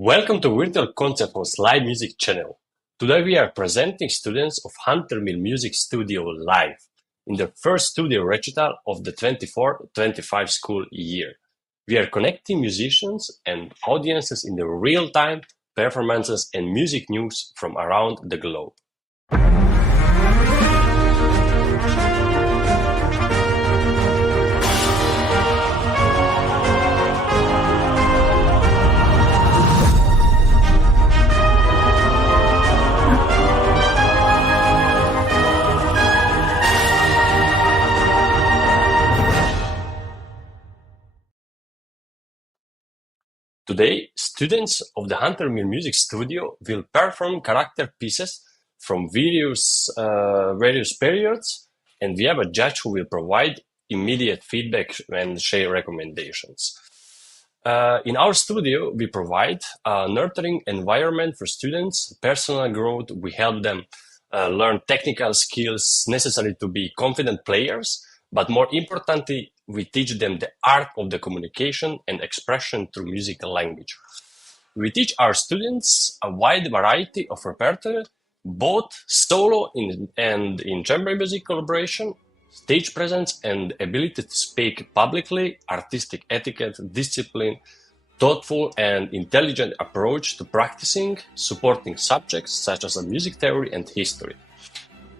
Welcome to Virtual Concert's live music channel. Today we are presenting students of Hunter Mill Music Studio live in their first studio recital of the 24-25 school year. We are connecting musicians and audiences in the real-time performances and music news from around the globe. Today, students of the Hunter Mill Music Studio will perform character pieces from various periods, and we have a judge who will provide immediate feedback and share recommendations. In our studio, we provide a nurturing environment for students, personal growth. We help them learn technical skills necessary to be confident players, but more importantly, we teach them the art of the communication and expression through musical language. We teach our students a wide variety of repertoire, both solo and in chamber music collaboration, stage presence and ability to speak publicly, artistic etiquette, discipline, thoughtful and intelligent approach to practicing, supporting subjects such as music theory and history.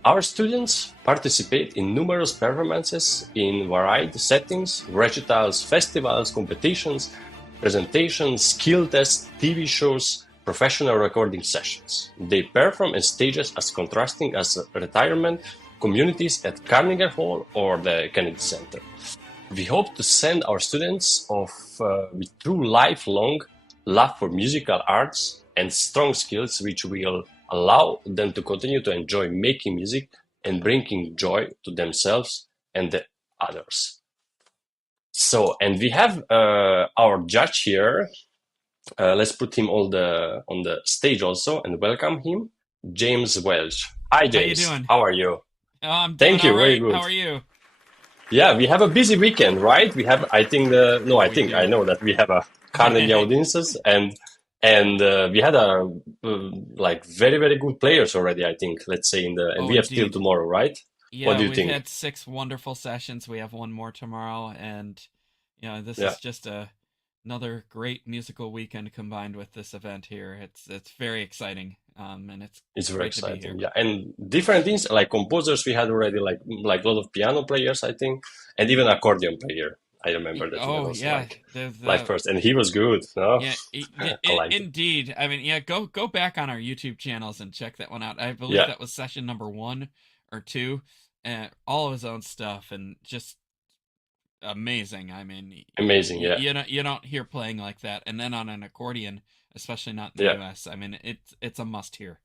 Our students participate in numerous performances in varied settings, recitals, festivals, competitions, presentations, skill tests, TV shows, professional recording sessions. They perform in stages as contrasting as retirement communities at Carnegie Hall or the Kennedy Center. We hope to send our students off with true lifelong love for musical arts and strong skills which will allow them to continue to enjoy making music and bringing joy to themselves and the others. So, and we have our judge here. Let's put him on the stage also and welcome him, James Welch. Hi, James. How you doing? How are you? Oh, I'm doing Thank you. all right. Very good. How are you? Yeah, we have a busy weekend, right? We have, I think, I do. know that we have a Carnegie audiences and we had like very, very good players already, I think, let's say and Oh, we have still indeed. tomorrow, right? Yeah, What do you we've think? had 6 wonderful sessions. We have one more tomorrow, and this Yeah, is just another great musical weekend combined with this event here. It's very exciting, and it's it's very great to be here. exciting. Yeah, and different things like composers we had already, like a lot of piano players, I think, and even accordion player. I remember that we had Oh also yeah, like live the first, and he was good. No, yeah, I liked it. indeed. I mean, yeah, go back on our YouTube channels and check that one out. I believe Yeah, that was session number 1 or 2, and all of his own stuff, and just amazing. I mean, amazing. Yeah, you don't hear playing like that, and then on an accordion, especially not in the yeah. U.S. I mean, it's a must hear.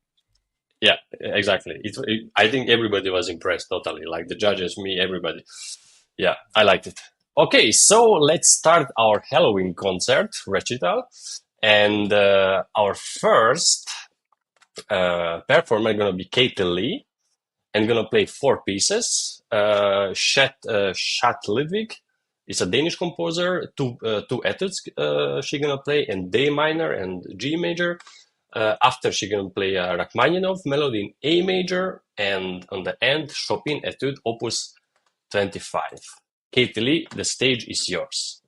Yeah, exactly. I think everybody was impressed totally, like the judges, me, everybody. Yeah, I liked it. Okay, so let's start our Halloween concert recital. And our first performer gonna be Kaiden and gonna play 4 pieces. Schat Ludwig is a Danish composer. Two etudes she gonna play in D minor and G major. After she gonna play a Rachmaninoff melody in A major, and on the end Chopin Etude Opus 25. Katie, the stage is yours.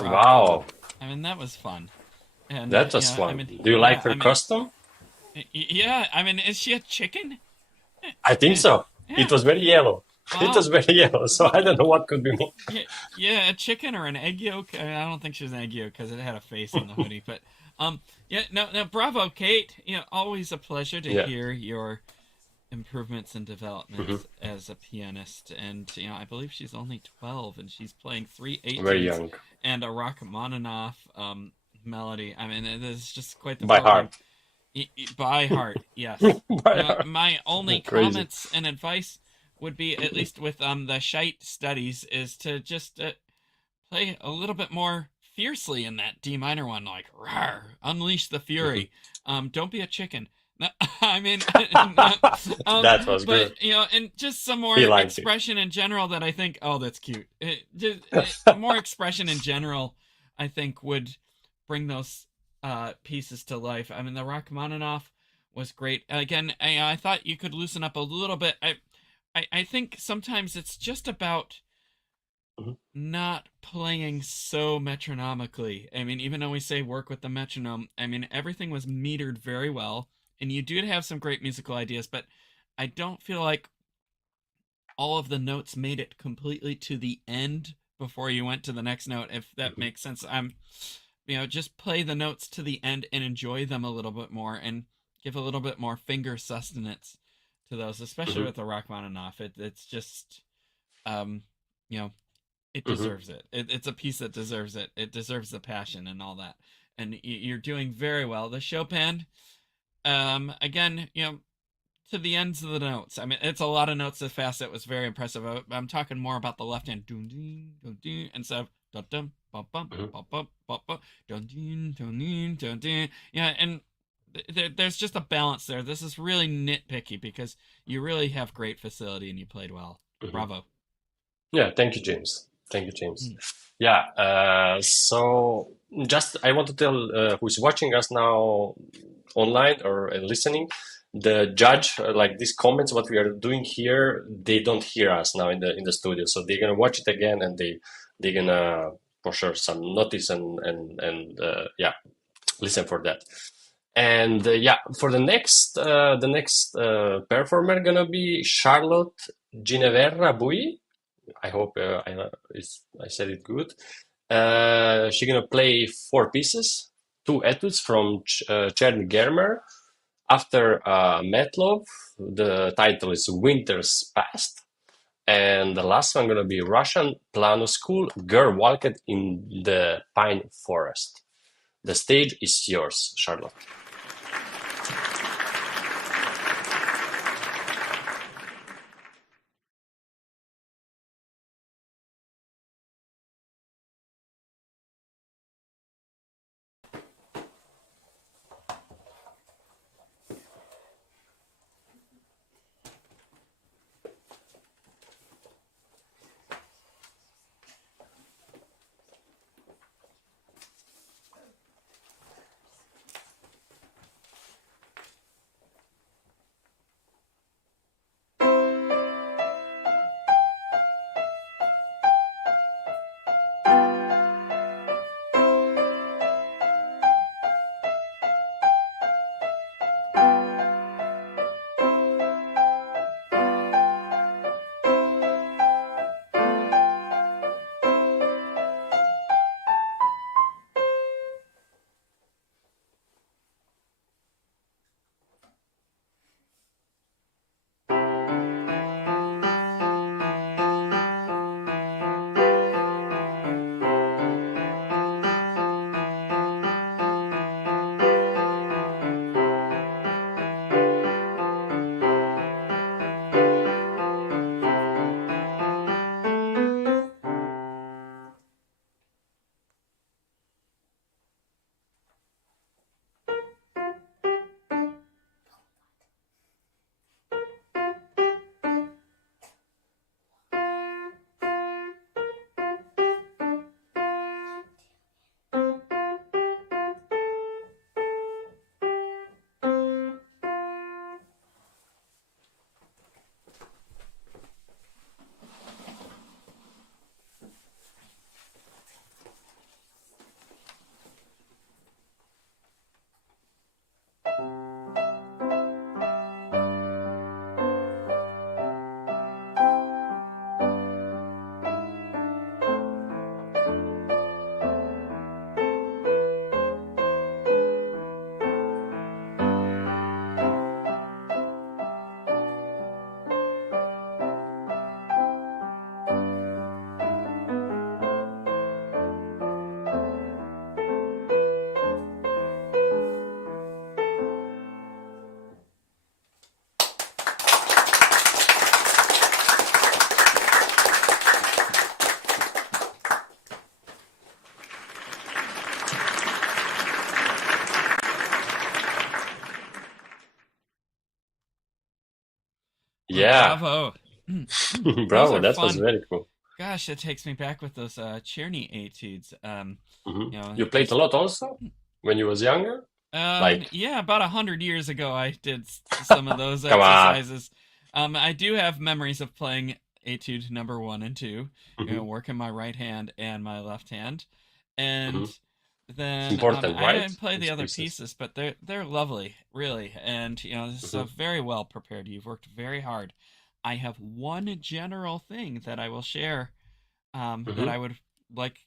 Prokofiev. Wow, I mean, that was fun. And that was yeah, I fun. mean, Do you like yeah, her I mean, costume? yeah, I mean, is she a chicken? I think Eh, so. It yeah. was very yellow. It was Wow. very yellow, so I don't know what could be more. Yeah, yeah, a chicken or an egg yolk. I mean, I don't think she was an egg yolk because it had a face on the hoodie. But yeah, no, bravo, Kate. Always a pleasure to Yeah. hear your improvements and Hmm. developments as a pianist. And I believe she's only 12 and she's playing three Very etudes young. and a Rachmaninoff melody. I mean, it is just quite the By program. heart. By heart, yes. By heart. My only Crazy. comments and advice would be, at least with the shite studies, is to just play a little bit more fiercely in that D minor one, like rawr, unleash the Hmm. fury. Don't be a chicken. No, I mean, no, That was but good. and just some He more liked it. expression in general that I think, oh, that's cute. More expression in general, I think would bring those pieces to life. I mean, the Rachmaninoff was great. Again, I thought you could loosen up a little bit. I think sometimes it's just about Mhm. not playing so metronomically. I mean, even though we say work with the metronome, I mean, everything was metered very well, and you do have some great musical ideas, but I don't feel like all of the notes made it completely to the end before you went to the next note, if that Mhm. makes sense. Just play the notes to the end and enjoy them a little bit more and give a little bit more finger sustenance to those, especially Mhm. with the Rachmaninoff. It's just, um, you know, it Mhm. deserves it. It's a piece that deserves it. It deserves the passion and all that. And you're doing very well. The Chopin, again, to the ends of the notes. I mean, it's a lot of notes so fast. It was very impressive. I'm talking more about the left hand, dun dun dun dun, instead of dun dun bum bum Mhm. bum bum bum bum dun dun dun dun dun dun. Yeah, and there's just a balance there. This is really nitpicky because you really have great facility and you played well. Mhm. Bravo. Yeah, thank you, James. Thank you, James. Mm. Yeah, so just I want to tell who's watching us now online or listening, the judge, like these comments, what we are doing here, they don't hear us now in the studio, so they're gonna watch it again and they're gonna for sure some notice and yeah, listen for that. And yeah, for the next performer gonna be Charlotte Gineverra Bui. I hope I said it good. She's gonna play four pieces, two etudes from Czerny. After Metlov, the title is Winter's Past, and the last one gonna be Russian Piano School, Girl Walked in the Pine Forest. The stage is yours, Charlotte. Well, Yeah, bravo. Those bravo, are that was fun. very cool. Gosh, it takes me back with those Czerny etudes. You played a Just lot also when you was younger? Like, yeah, about 100 years ago, I did some of those come on. exercises. I do have memories of playing etude number one and two. Hmm. Working my right hand and my left hand, Hmm. and It's then important, I right? didn't play the These other pieces. pieces, but they're lovely, really. And this is Hmm. very well prepared. You've worked very hard. I have one general thing that I will share that Hmm. I would like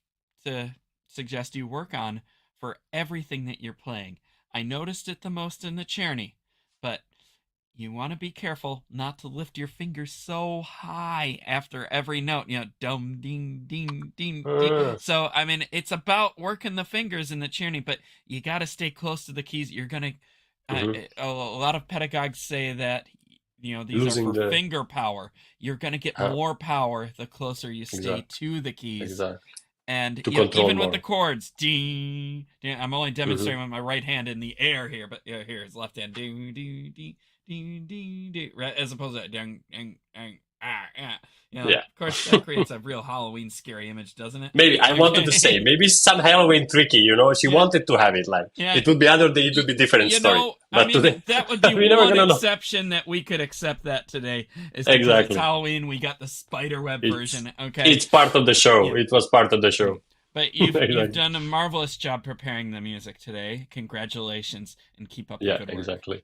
to suggest you work on for everything that you're playing. I noticed it the most in the Czerny, but you want to be careful not to lift your fingers so high after every note. Dum, ding, ding, ding, ding. Uh, So, I mean, it's about working the fingers in the Czerny, but you got to stay close to the keys. You're going to, hmm. a lot of pedagogues say that, these are Losing for the. finger power. You're going to get Huh, more power the closer you stay exactly. to the keys. Exactly. And To control even with the more. chords, ding, ding, I'm only Hmm. demonstrating with my right hand in the air here, but here is left hand, ding, ding, ding, ding, ding, ding, right, as opposed to ding, ding, ding, ah, ah. Yeah. Of course, that creates a real Halloween scary image, doesn't it? Maybe I wanted to say Okay, maybe some Halloween tricky, she yeah, wanted to have it like yeah. it would be other day, it would be different story. I But today mean, that would be we're never one gonna know. exception that we could accept that today is because it's Exactly. Halloween. We got the spider web It's version. Okay, it's part of the show. yeah. It was part of the show. But you've Exactly. done a marvelous job preparing the music today. Congratulations and keep up the Yeah, good work. exactly.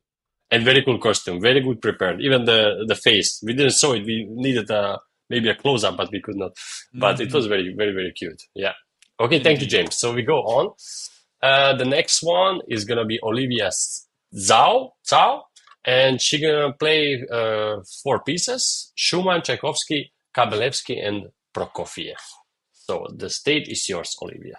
And very cool costume, very good prepared. Even the face, we didn't saw it. We needed maybe a close up, but we could not. But it Hmm. was very, very, very cute. Yeah. Okay, thank you, Indeed. James. So we go on. The next one is gonna be Olivia Zhao, and she gonna play four pieces: Schumann, Tchaikovsky, Kabalevsky, and Prokofiev. So the stage is yours, Olivia.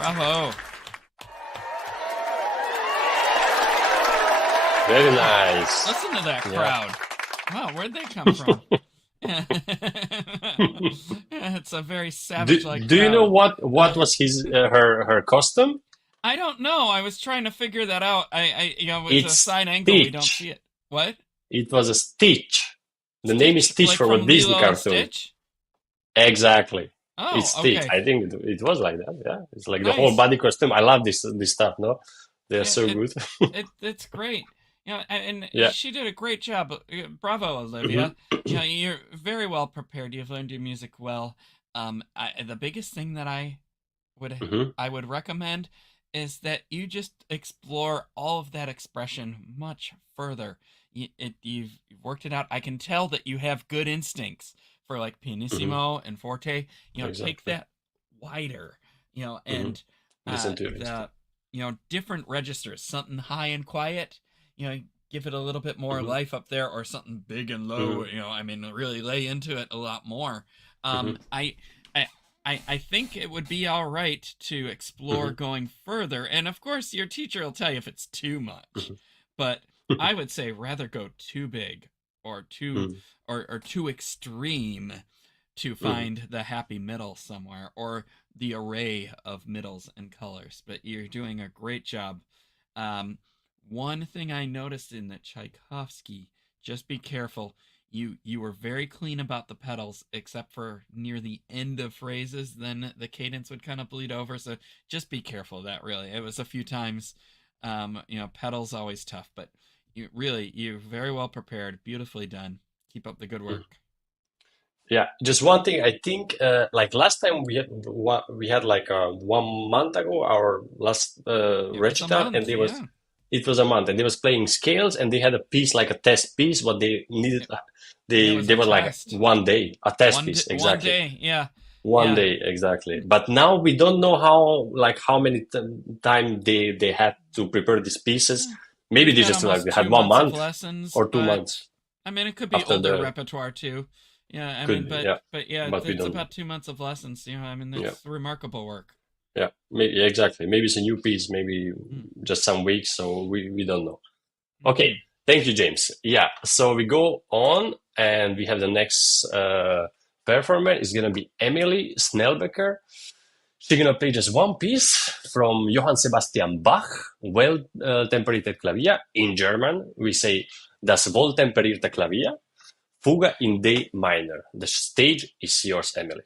Bravo. Very nice. Listen to that Yeah. crowd. Wow, where'd they come from? It's a very savage-like Do you know crowd. what was his her costume? I don't know. I was trying to figure that out. With a It's side angle, we don't see Stitch. it. What? It was a Stitch. The name is Stitch? Stitch Like from a from Disney Lilo and cartoon. Stitch? Exactly. Oh, It's Stitch. okay. I think it was like that. Yeah, it's like the whole Nice. body costume. I love this stuff. No, they're Yeah, so good. it's great. And Yeah. she did a great job. Bravo, Hmm. Olivia. You're very well prepared. You've learned your music well. The biggest thing that would Hmm. I would recommend is that you just explore all of that expression much further. You've worked it out. I can tell that you have good instincts for like Hmm. pianissimo and forte. Take Exactly. that wider. Hmm. And Listen to it. the different registers, something high and quiet, you know, give it a little bit more Hmm. life up there, or something big and low, Hmm. really lay into it a lot more. Hmm. Um, I, I, I think it would be all right to explore Hmm. going further, and of course, your teacher will tell you if it's too much, Hmm. but I would say rather go too big or too Hmm. or too extreme to Hmm. find the happy middle somewhere, or the array of middles and colors. But you're doing a great job. Um, One thing I noticed in the Tchaikovsky, just be careful. You were very clean about the pedals, except for near the end of phrases. Then the cadence would kind of bleed over. So just be careful of that. Really, it was a few times. Pedals always tough, but you're very well prepared. Beautifully done. Keep up the good Hmm. work. Yeah, just one thing. I think like last time we had like 1 month ago our last It was a recital, and month, yeah. it was a month, and they was playing scales, and they had a piece like a test piece. What they needed, It, it they was a they were like test. 1 day a test piece One exactly. day, yeah, One yeah. day exactly. But now we don't know how many time they had to prepare these pieces. Eh, Maybe We've they got just like almost they had two one months of month lessons, or two but months I mean, it could be after older the repertoire too. Yeah, I could mean, be, yeah, but yeah, but we it's don't know. about 2 months of lessons. I mean, Yeah. that's remarkable work. Yeah, maybe exactly. Maybe it's a new piece, maybe Mm, just some weeks, so we don't know. Okay, mhm. thank you, James. Yeah, so we go on and we have the next performer is gonna be Emily Snellbecker. She's gonna play just one piece from Johann Sebastian Bach, Well Temperierte Klavier. In German, we say Das Wohltemperierte Klavier, Fuga in D minor. The stage is yours, Emily.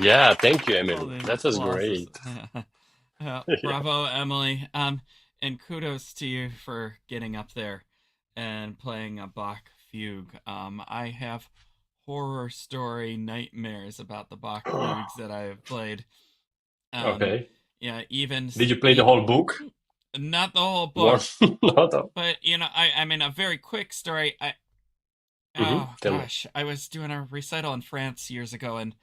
Yeah, thank you, All Emily. these That was applauses. great. Yeah. Bravo, Emily. And kudos to you for getting up there and playing a Bach fugue. I have horror story nightmares about the Bach fugues that I have played. Um, Okay. yeah, even Did you play the whole book? not the whole One, book, not all. but I mean, a very quick story. Oh Tell me. gosh, I was doing a recital in France years ago, and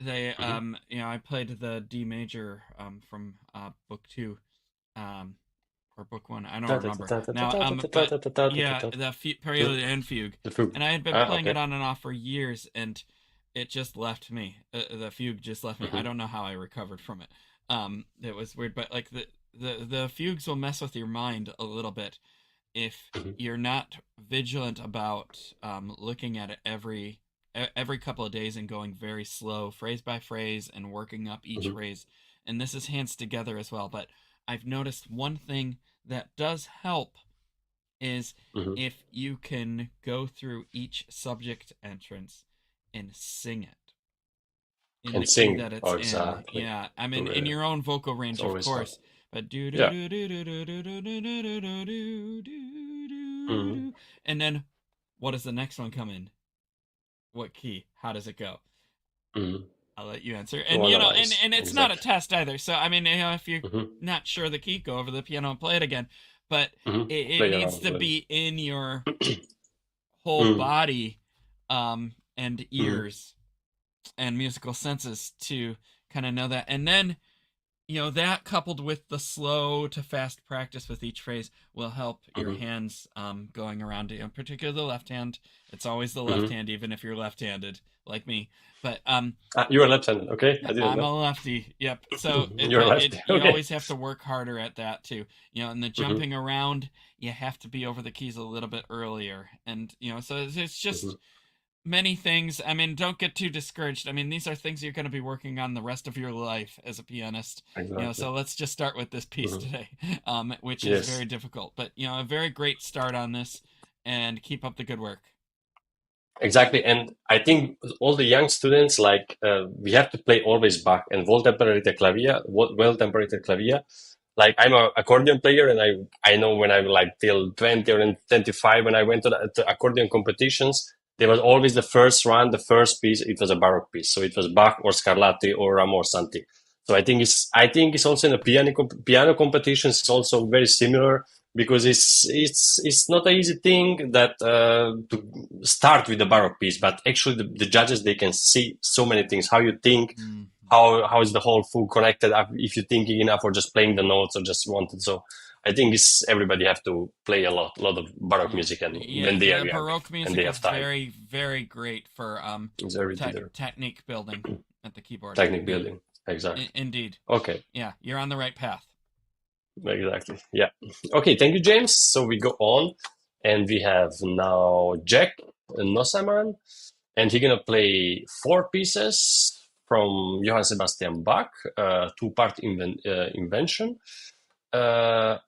they Hmm. I played the D major from book two, um or book one, I don't remember now, but yeah, the Prelude and Fugue, The fugue. and I had been Ah, playing it okay. on and off for years, and it just left me. The fugue just left me. I Hmm. don't know how I recovered from it. It was weird, but like the fugues will mess with your mind a little bit if Hmm. you're not vigilant about looking at it every couple of days and going very slow, phrase by phrase, and working up each Hmm. phrase. And this is hands together as well. But I've noticed one thing that does help is Hmm. if you can go through each subject entrance and sing it in And the key sing. that it's Oh, in. exactly. Yeah, I mean in Yeah. your own vocal It's range, of always fun. course. But do do Yeah. do do do do do do do do do do do Hmm. do, and then what does the next one come in? What key? How does it go? Hmm. I'll let you answer. To And analyze. and it's not a Exactly. test either. So I mean, if you're Hmm. not sure the key, go over the piano and play it again. But Hmm. it Play needs around to a little be in your bit. whole Hmm. body, and Hmm. ears and musical senses to kind of know that. And then that coupled with the slow to fast practice with each phrase will help your Hmm. hands going around it, particularly the left hand. It's always the left Hmm. hand, even if you're left-handed like me. But Ah, you are left-handed. Okay, I didn't I'm know. a lefty. Yep. So You're lefty. you Okay. always have to work harder at that too. And the Hmm. jumping around, you have to be over the keys a little bit earlier. And so it's Hmm. just many things. I mean, don't get too discouraged. I mean, these are things you're going to be working on the rest of your life as a pianist. Exactly. So let's just start with this piece Hmm. today, which is very Yes. difficult. But a very great start on this, and keep up the good work. Exactly, and I think all the young students like we have to play always Bach and well-tempered clavier, well-tempered clavier. Like I'm a accordion player, and I know when I'm like till 20 or 25, when I went to accordion competitions, there was always the first round, the first piece. It was a Baroque piece, so it was Bach or Scarlatti or Ramon Santi. So I think it's also in the piano competitions. It's also very similar because it's not an easy thing that to start with the Baroque piece, but actually the judges they can see so many things, how you think, Mhm. how is the whole full connected, if you're thinking enough or just playing the notes or just wanted. So I think it's everybody have to play a lot of Baroque Yeah, music and yeah. when they are The young Baroque and they music is have time. very, very great for It's everything there. technique building at the keyboard. Technique Yeah, building. Exactly. indeed. Okay. Yeah, you're on the right path. Exactly. Yeah. Okay. Thank you, James. So we go on, and we have now Jack Nossaman, and he's gonna play four pieces from Johann Sebastian Bach, two-part invention. Uh,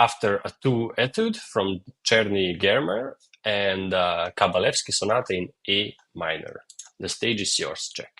After a two etude from Czerny Germer and Kabalevsky Sonata in A minor. The stage is yours, Jack.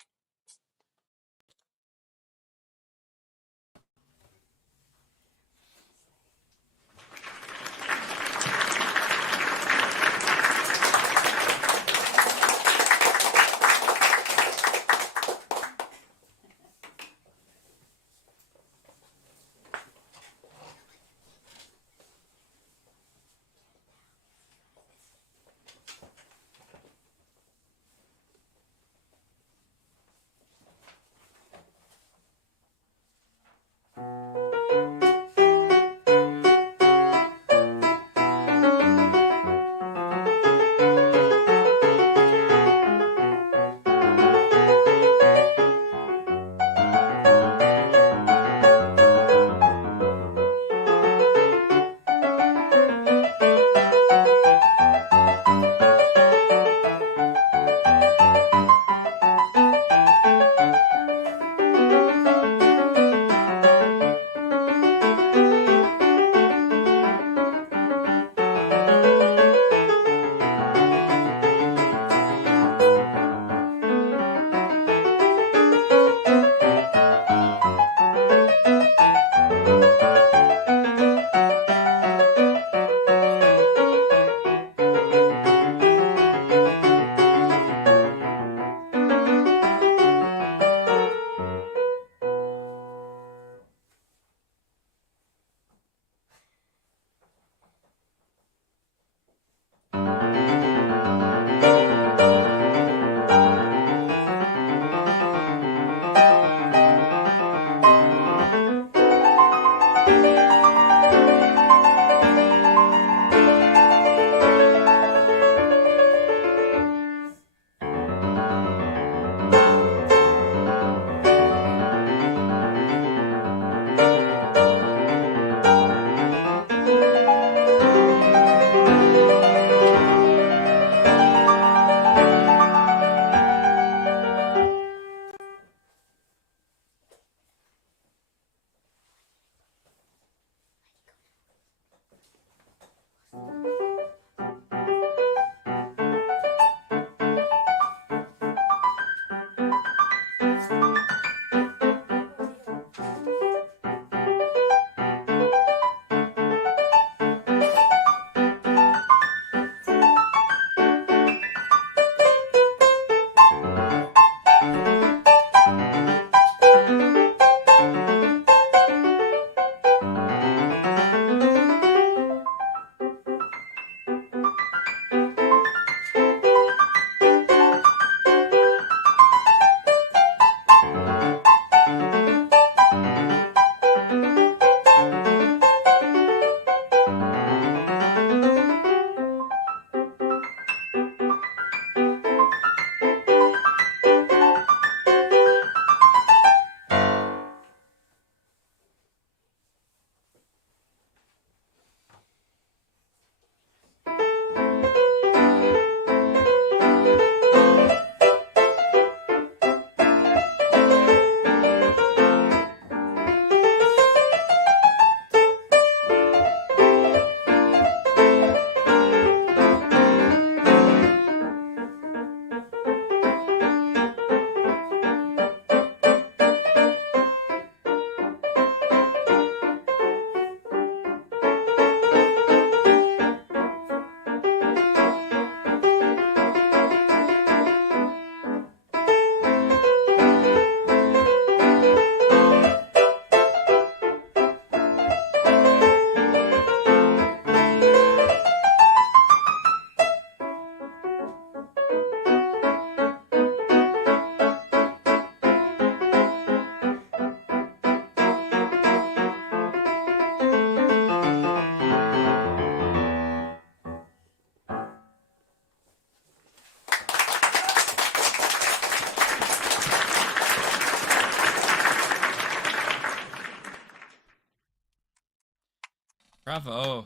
Bravo.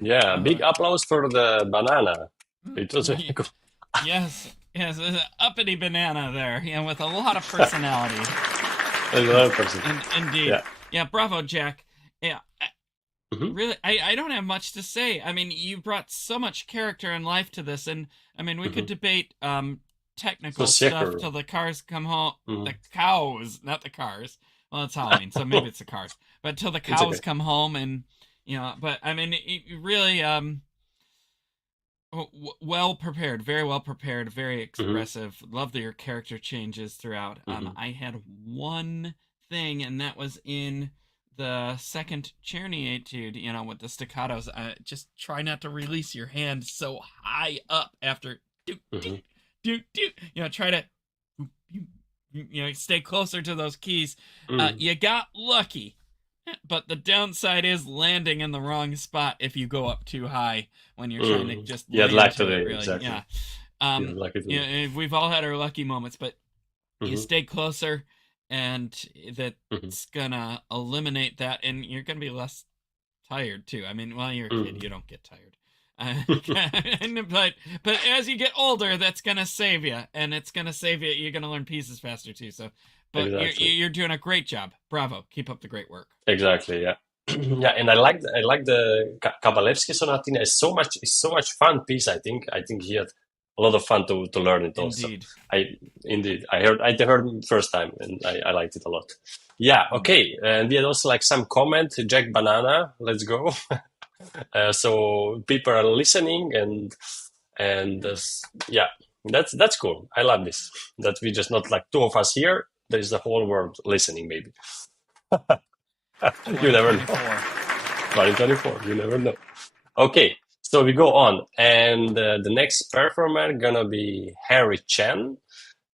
Yeah, big Bravo. applause for the banana. It was really Y- cool. Yes, yes, there's an uppity banana there, with a lot of personality. Another person. Indeed. Yeah. Yeah, bravo, Jack. Yeah, Hmm. really, I don't have much to say. I mean, you brought so much character and life to this, and I mean, we could Hmm. debate So technical stuff secular. till the cars come home. Hmm. The cows, not the cars. Well, it's Halloween, so maybe it's the cars. But till the It's cows okay. come home, and but I mean, really, well prepared, very well prepared, very Hmm. expressive. Love that your character changes throughout. Hmm. I had one thing, and that was in the second Czerny etude. With the staccatos. Just try not to release your hand so high up after do do Hmm. do do. Try to stay closer to those keys. Hmm. You got lucky. But the downside is landing in the wrong spot if you go up too high when you're trying to Hmm. just You had land luck to it, today, really. exactly. Yeah. You had lucky today. We've all had our lucky moments, but you Hmm. stay closer, and Hmm. that's gonna eliminate that, and you're gonna be less tired too. I mean, while you're a kid, Hmm. you don't get tired. But as you get older, that's gonna save you, and it's gonna save you. You're gonna learn pieces faster too. So, but you're Exactly. you're doing a great job. Bravo! Keep up the great work. Exactly. Yeah. Yeah, and I like the Kabalevsky Sonatina. It's so much fun piece. I think he had a lot of fun to learn it also. Indeed. I indeed I heard it first time and I liked it a lot. Yeah. Okay. And we had also like some comment. Jack Banana. Let's go. So people are listening and yeah, that's cool. I love this. That we just not like two of us here. There is the whole world listening. Maybe you never know. 2024. 2024. You never know. Okay, so we go on, and the next performer gonna be Harry Chen,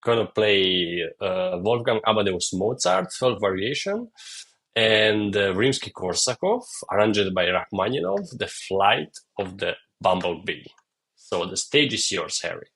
gonna play Wolfgang Amadeus Mozart, 12th Variation, and Rimsky-Korsakov, arranged by Rachmaninoff, The Flight of the Bumblebee. So the stage is yours, Harry.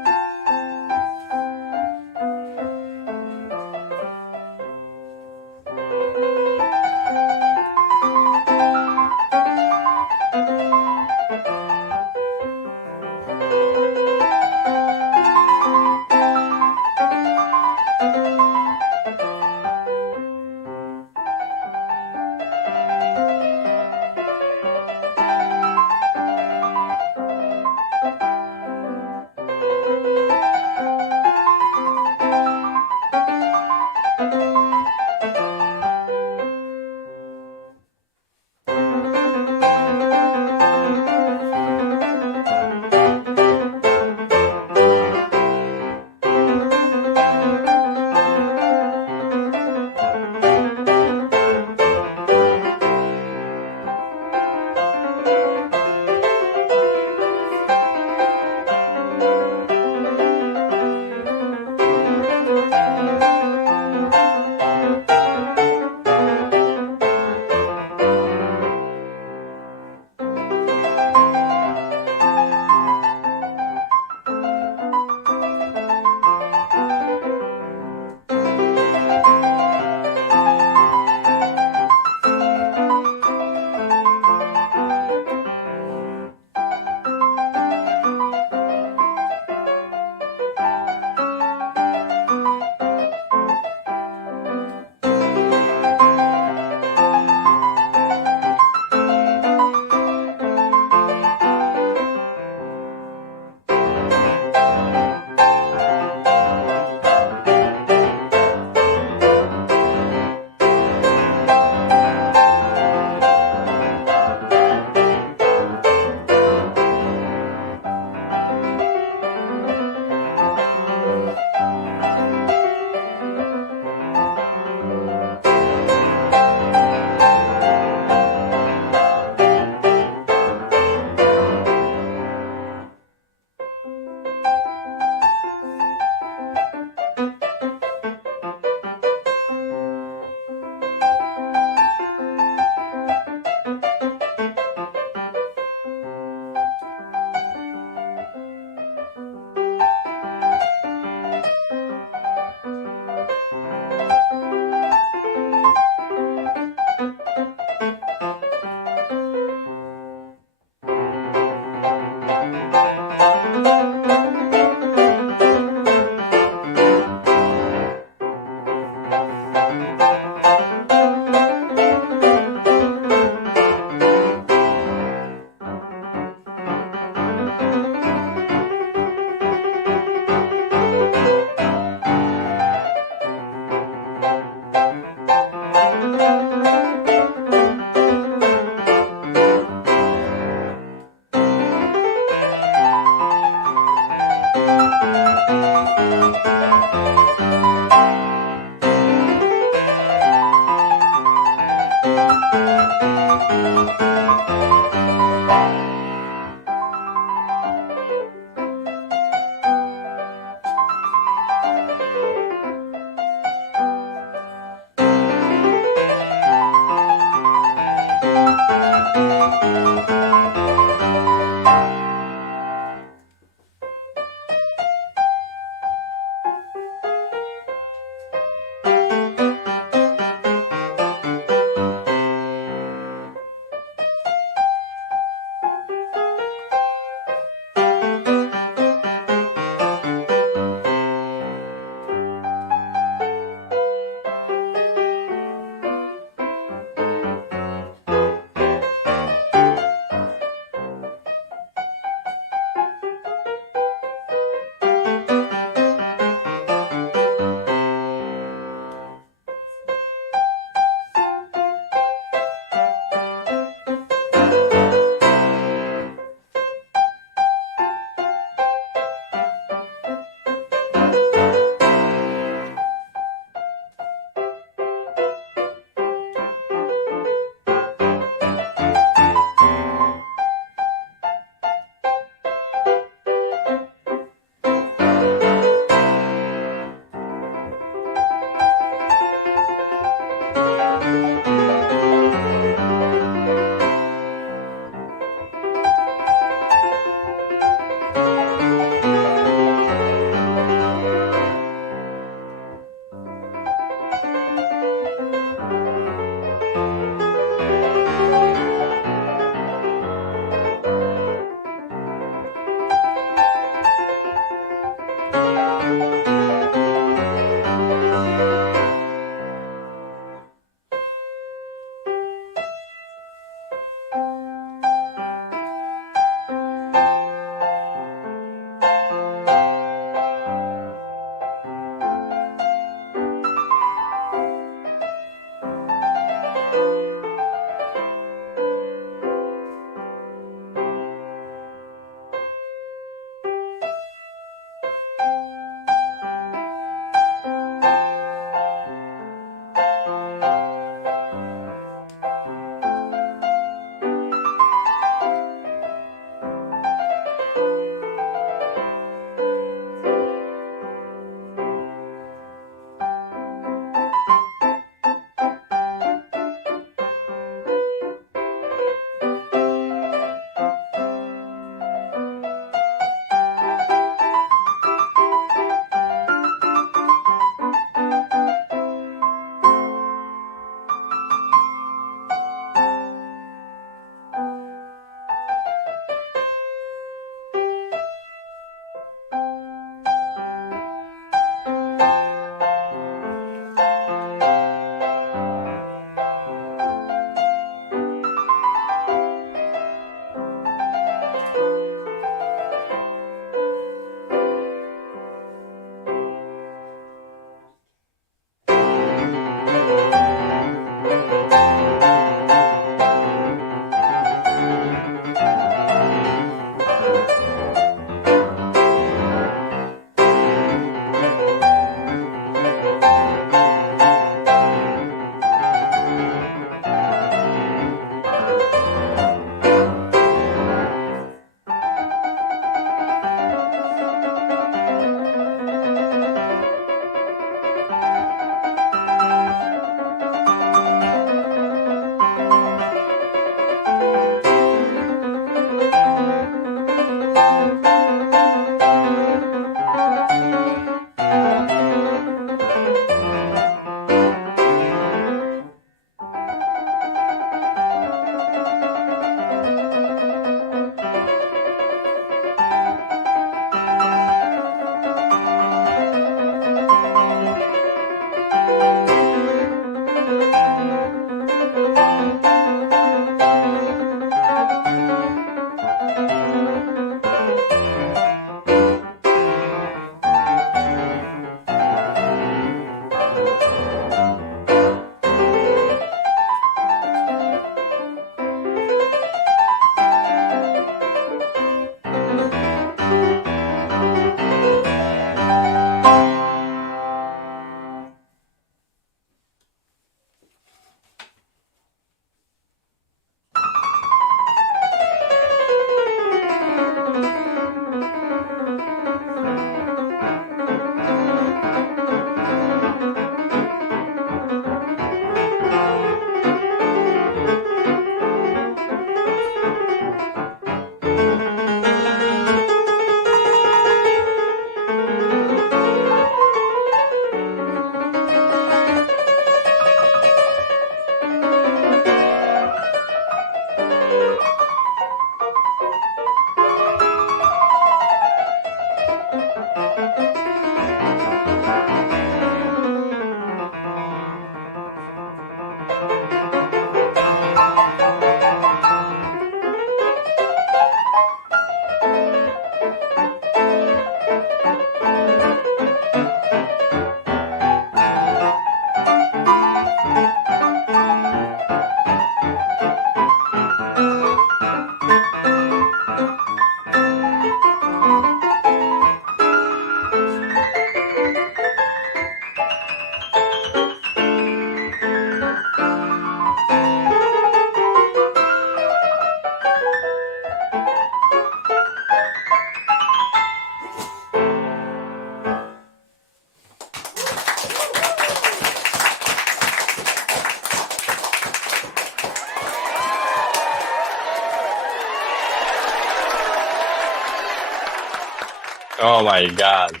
Oh my God.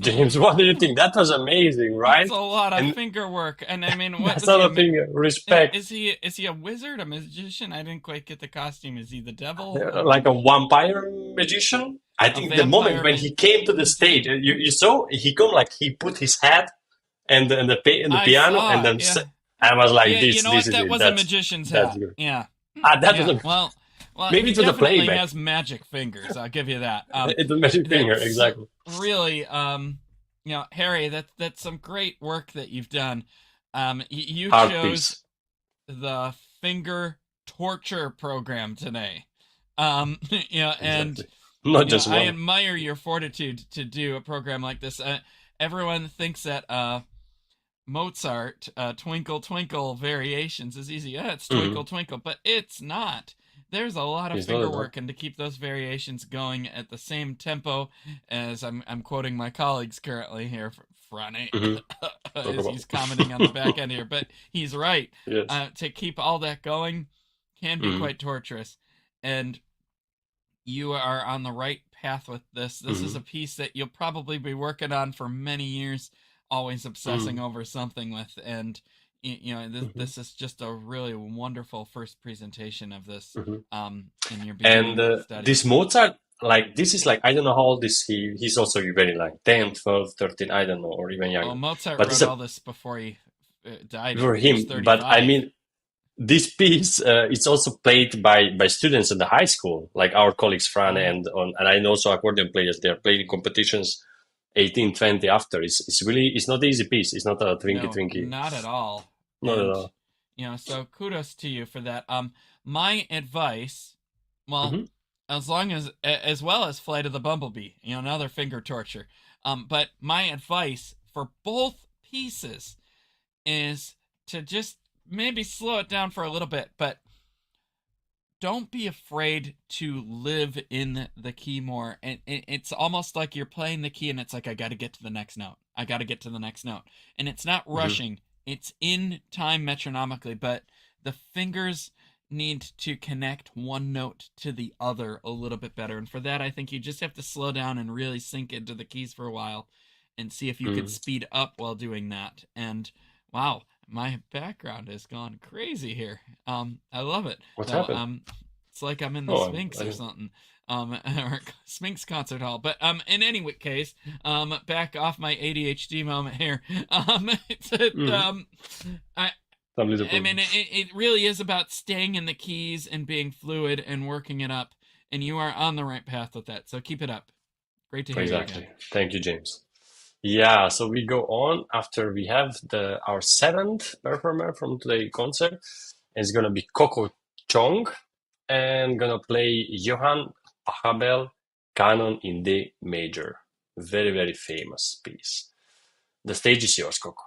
James, what do you think? That was amazing, That's right? a lot of And finger work. And I mean, what that's was he not a thing. Respect. is he a wizard, a magician? I didn't quite get the costume. Is he the devil? Like a vampire magician. I A think the moment vampire when he came to the stage, magician. you saw he come like he put his hat and the I piano, and saw it. then Yeah. I was like, Yeah, you know this what? is That it. was a magician's That's hat. good. Yeah. That was Yeah. a Well, maybe he it was a definitely playback. has magic fingers. I'll give you that. It's a magic finger, That's exactly. really, Harry, that's some great work that you've done. You Art chose piece, the finger torture program today. And exactly. Not just I one. admire your fortitude to do a program like this. Everyone thinks that Mozart, Twinkle Twinkle Variations is easy. Yeah, it's Hmm. Twinkle Twinkle, but it's not. There's a lot of It's not finger at all. work, and to keep those variations going at the same tempo as I'm quoting my colleagues currently here, Franny, Hmm. Talk as about. he's commenting on the back end here, but he's right. Yes. To keep all that going can be Hmm. quite torturous, and you are on the right path with this. This is Hmm. a piece that you'll probably be working on for many years, always obsessing Hmm. over something with. And Hmm. this is just a really wonderful first presentation of this Hmm. in your And beginning this studies. Mozart, like this is like I don't know how old is he. He's also very like 10, 12, 13. I don't know, or even Oh, younger. Mozart But wrote it's a all this before he died at for age him. But I 35. mean, this piece it's also played by students in the high school, like our colleagues Fran Oh, and I know also accordion players. They're playing competitions 18, 20 after. It's really it's not an easy piece. It's not a twinky no, twinky. not at all. Not at And all. so kudos to you for that. My advice, well, Hmm. as well as Flight of the Bumblebee, another finger torture. But my advice for both pieces is to just maybe slow it down for a little bit, but don't be afraid to live in the key more. And it's almost like you're playing the key and it's like, I got to get to the next note. I got to get to the next note. And it's not Hmm. rushing, it's in time metronomically, but the fingers need to connect one note to the other a little bit better. And for that, I think you just have to slow down and really sink into the keys for a while and see if you could Hmm. speed up while doing that. And wow, my background has gone crazy here. I love it. What So happened? it's like I'm in the Oh, Sphinx I or didn't. something. Or Sphinx concert hall. But in any case, back off my ADHD moment here. It's Hmm. I Some little I mean, problem. it really is about staying in the keys and being fluid and working it up. And you are on the right path with that. So keep it up. Great to hear you again. Exactly. Thank you, James. Yeah, so we go on after we have the our seventh performer from today's concert. It's gonna be Coco Chong and gonna play Johann Pachelbel Canon in D major. Very, very famous piece. The stage is yours, Coco.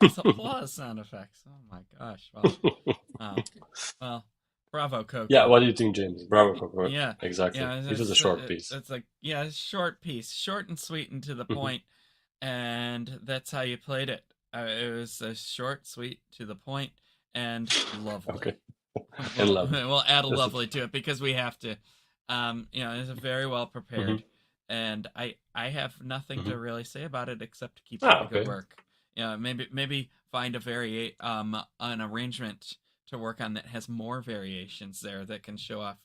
Those applause sound effects. Oh my gosh. Well, oh, well, bravo, Yeah, Coco. what do you think, James? Bravo, Coco. Yeah, Exactly. yeah. It was a short piece. It's like yeah, it's short piece, short and sweet and to the point, and that's how you played it. It was short, sweet, to the point, and lovely. Okay. And lovely. We'll add a That's it. lovely to it because we have to. It's very well prepared, Hmm. and I have nothing to Hmm. really say about it except to keep up Ah, the good okay. work. Maybe find an arrangement to work on that has more variations there that can show off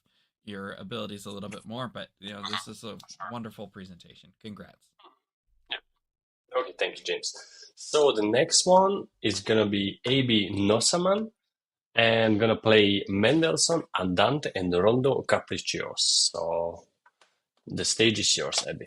your abilities a little bit more. But this is a wonderful presentation. Congrats. Yeah. Okay, thank you, James. So the next one is gonna be A.B. Nossaman, and I'm gonna play Mendelssohn, Andante, and Rondo Capriccioso. So the stage is yours, Abby.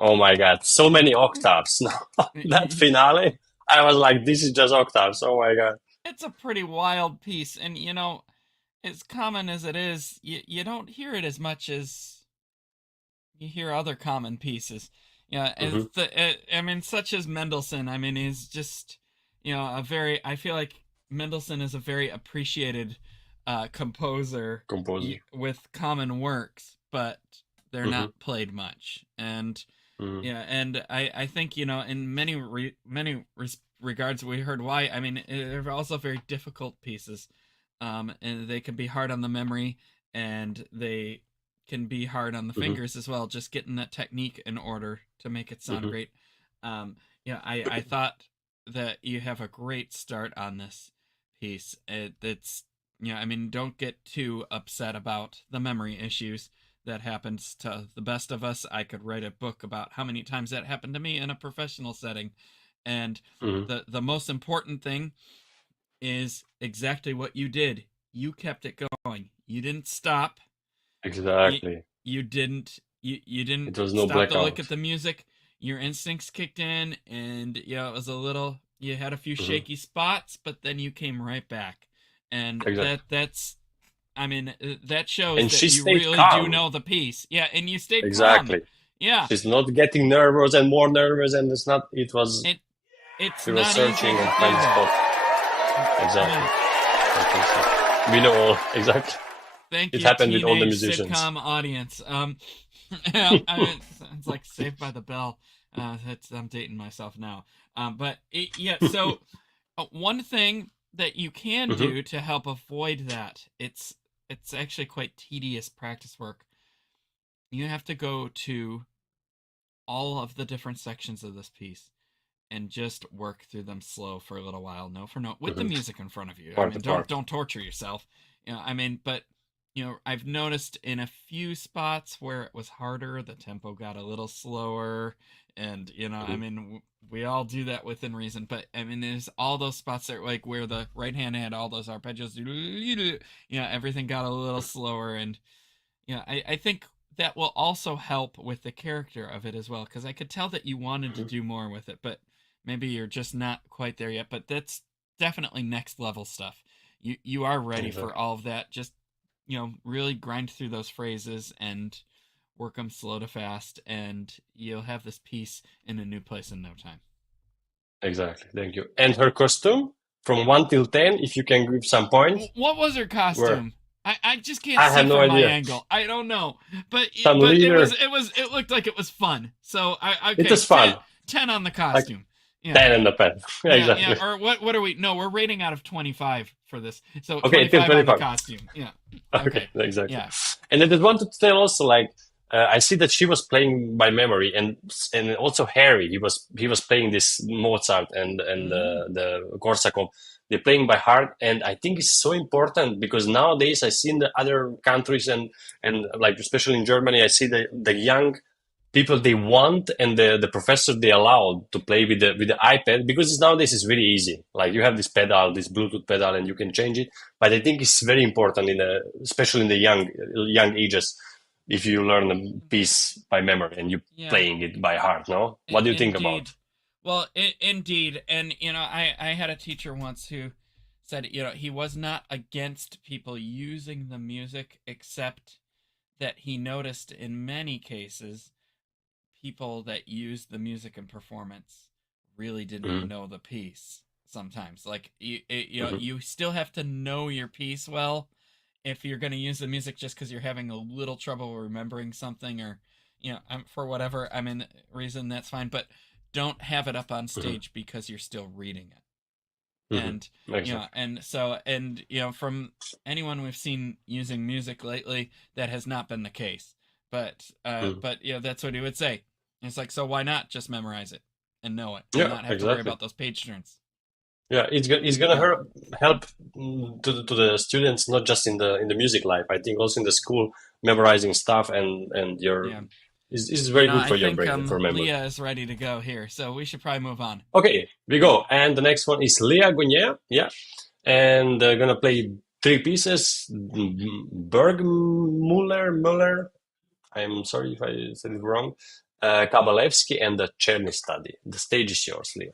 Oh my God, so many octaves. No, that finale, I was like, this is just octaves. Oh my God. It's a pretty wild piece, and as common as it is, you don't hear it as much as you hear other common pieces. Yeah, Hmm. I mean, such as Mendelssohn. I mean, he's just a very. I feel like Mendelssohn is a very appreciated composer Composer. with common works, but they're Hmm. not played much. And Hmm. yeah, and I think in many regards we heard why. I mean, they're also very difficult pieces, and they can be hard on the memory, and they can be hard on the Hmm. fingers as well. Just getting that technique in order to make it sound Hmm. great. I thought that you have a great start on this piece. It's I mean, don't get too upset about the memory issues. That happens to the best of us. I could write a book about how many times that happened to me in a professional setting. And Hmm. the most important thing is exactly what you did. You kept it going. You didn't stop. You Exactly. you didn't It was no stop to look at blackout. the music. Your instincts kicked in, and it was a little. You had a few Hmm. shaky spots, but then you came right back, and Exactly. that's. I mean, that shows And that she you stayed really do calm. know the piece. Yeah, and you stayed calm. Exactly. Yeah, She's not getting nervous and more nervous, and it's not. It was. it it's She was not easy searching to and do find a that. spot. Exactly. Yeah. I think so. We know all. Exactly. Thank It you, happened with all the teenage musicians. sitcom audience. Yeah, I mean, it's like Saved by the Bell. I'm dating myself now. Yeah. So one thing that you can Hmm. do to help avoid that, it's actually quite tedious practice work. You have to go to all of the different sections of this piece and just work through them slow for a little while, note for note, with the Hmm. music in front of you. I Part mean, to don't part. don't torture yourself. I mean, but I've noticed in a few spots where it was harder, the tempo got a little slower, and I Hmm. mean, we all do that within reason. But I mean, there's all those spots that like where the right hand had all those arpeggios. Everything got a little slower, and I think that will also help with the character of it as well, because I could tell that you wanted to Hmm. do more with it, but maybe you're just not quite there yet. But that's definitely next level stuff. You are ready for Exactly. all of that. Just really grind through those phrases and work them slow to fast, and you'll have this piece in a new place in no time. Exactly. Thank you. And her costume from 1 till 10, if you can give some points, What was her were costume? I just can't I see have no from my idea. angle. I don't know, but Some leader. it looked like it was fun. So I It okay was fun. 10 on the Like costume. Yeah, 10 and the pen. Yeah, yeah. exactly. Or what are we? No, we're rating out of 25 for this. So Okay, till 25 on the 25. costume. Yeah. Okay, Okay. exactly. Yeah. And I just wanted to tell also, like, I see that she was playing by memory, and also Harry, he was playing this Mozart and Mm, the Korsakov. They're playing by heart, and I think it's so important because nowadays I see in the other countries and like especially in Germany, I see the young people they want and the professor they allowed to play with the iPad because nowadays it's really easy. Like you have this pedal, this Bluetooth pedal, and you can change it. But I think it's very important especially in the young ages, if you learn a piece by memory and you yeah. playing it by heart. No, what do you think about? Indeed. Well, indeed, and I had a teacher once who said he was not against people using the music, except that he noticed in many cases people that used the music in performance really didn't Hmm. know the piece. Sometimes, like Hmm. you still have to know your piece well if you're going to use the music just because you're having a little trouble remembering something, or for whatever reason, that's fine, but don't have it up on Hmm. stage because you're still reading it. Hmm. And Exactly. from anyone we've seen using music lately, that has not been the case. Hmm. But that's what he would say. It's like, so why not just memorize it and know it and Yeah, not have to worry exactly. about those page turns. Yeah, it's gonna Yeah. help to the students not just in the music life. I think also in the school memorizing stuff and your Yeah. It's very good I for your think brain, for memory. Leah is ready to go here, so we should probably move on. Okay, we go. And the next one is Leah Guinea. Yeah. And they're gonna play three pieces. Muller. I'm sorry if I said it wrong. Kabalevsky and the Czerny study. The stage is yours, Leah.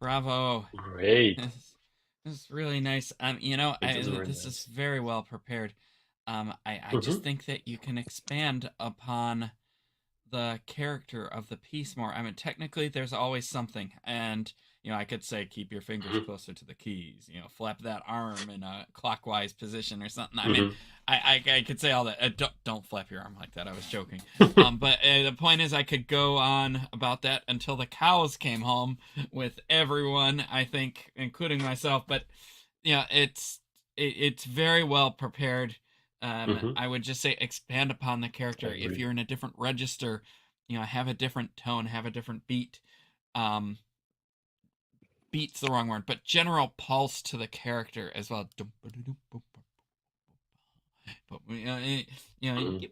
Bravo. Great. This is really nice. It was very This is nice. very well prepared. I just Mm-hmm. think that you can expand upon the character of the piece more. I mean, technically, there's always something, and I could say keep your fingers Mm-hmm. closer to the keys. Flap that arm in a clockwise position or something. I mean, Mm-hmm. I could say all that. Don't flap your arm like that. I was joking. But the point is, I could go on about that until the cows came home with everyone. I think, including myself. But it's very well prepared. Mm-hmm. I would just say expand upon the I character. If agree. you're in a different register, have a different tone, have a different beat. Um, Beat's the wrong word, but general pulse to the character as well. But Mm-hmm.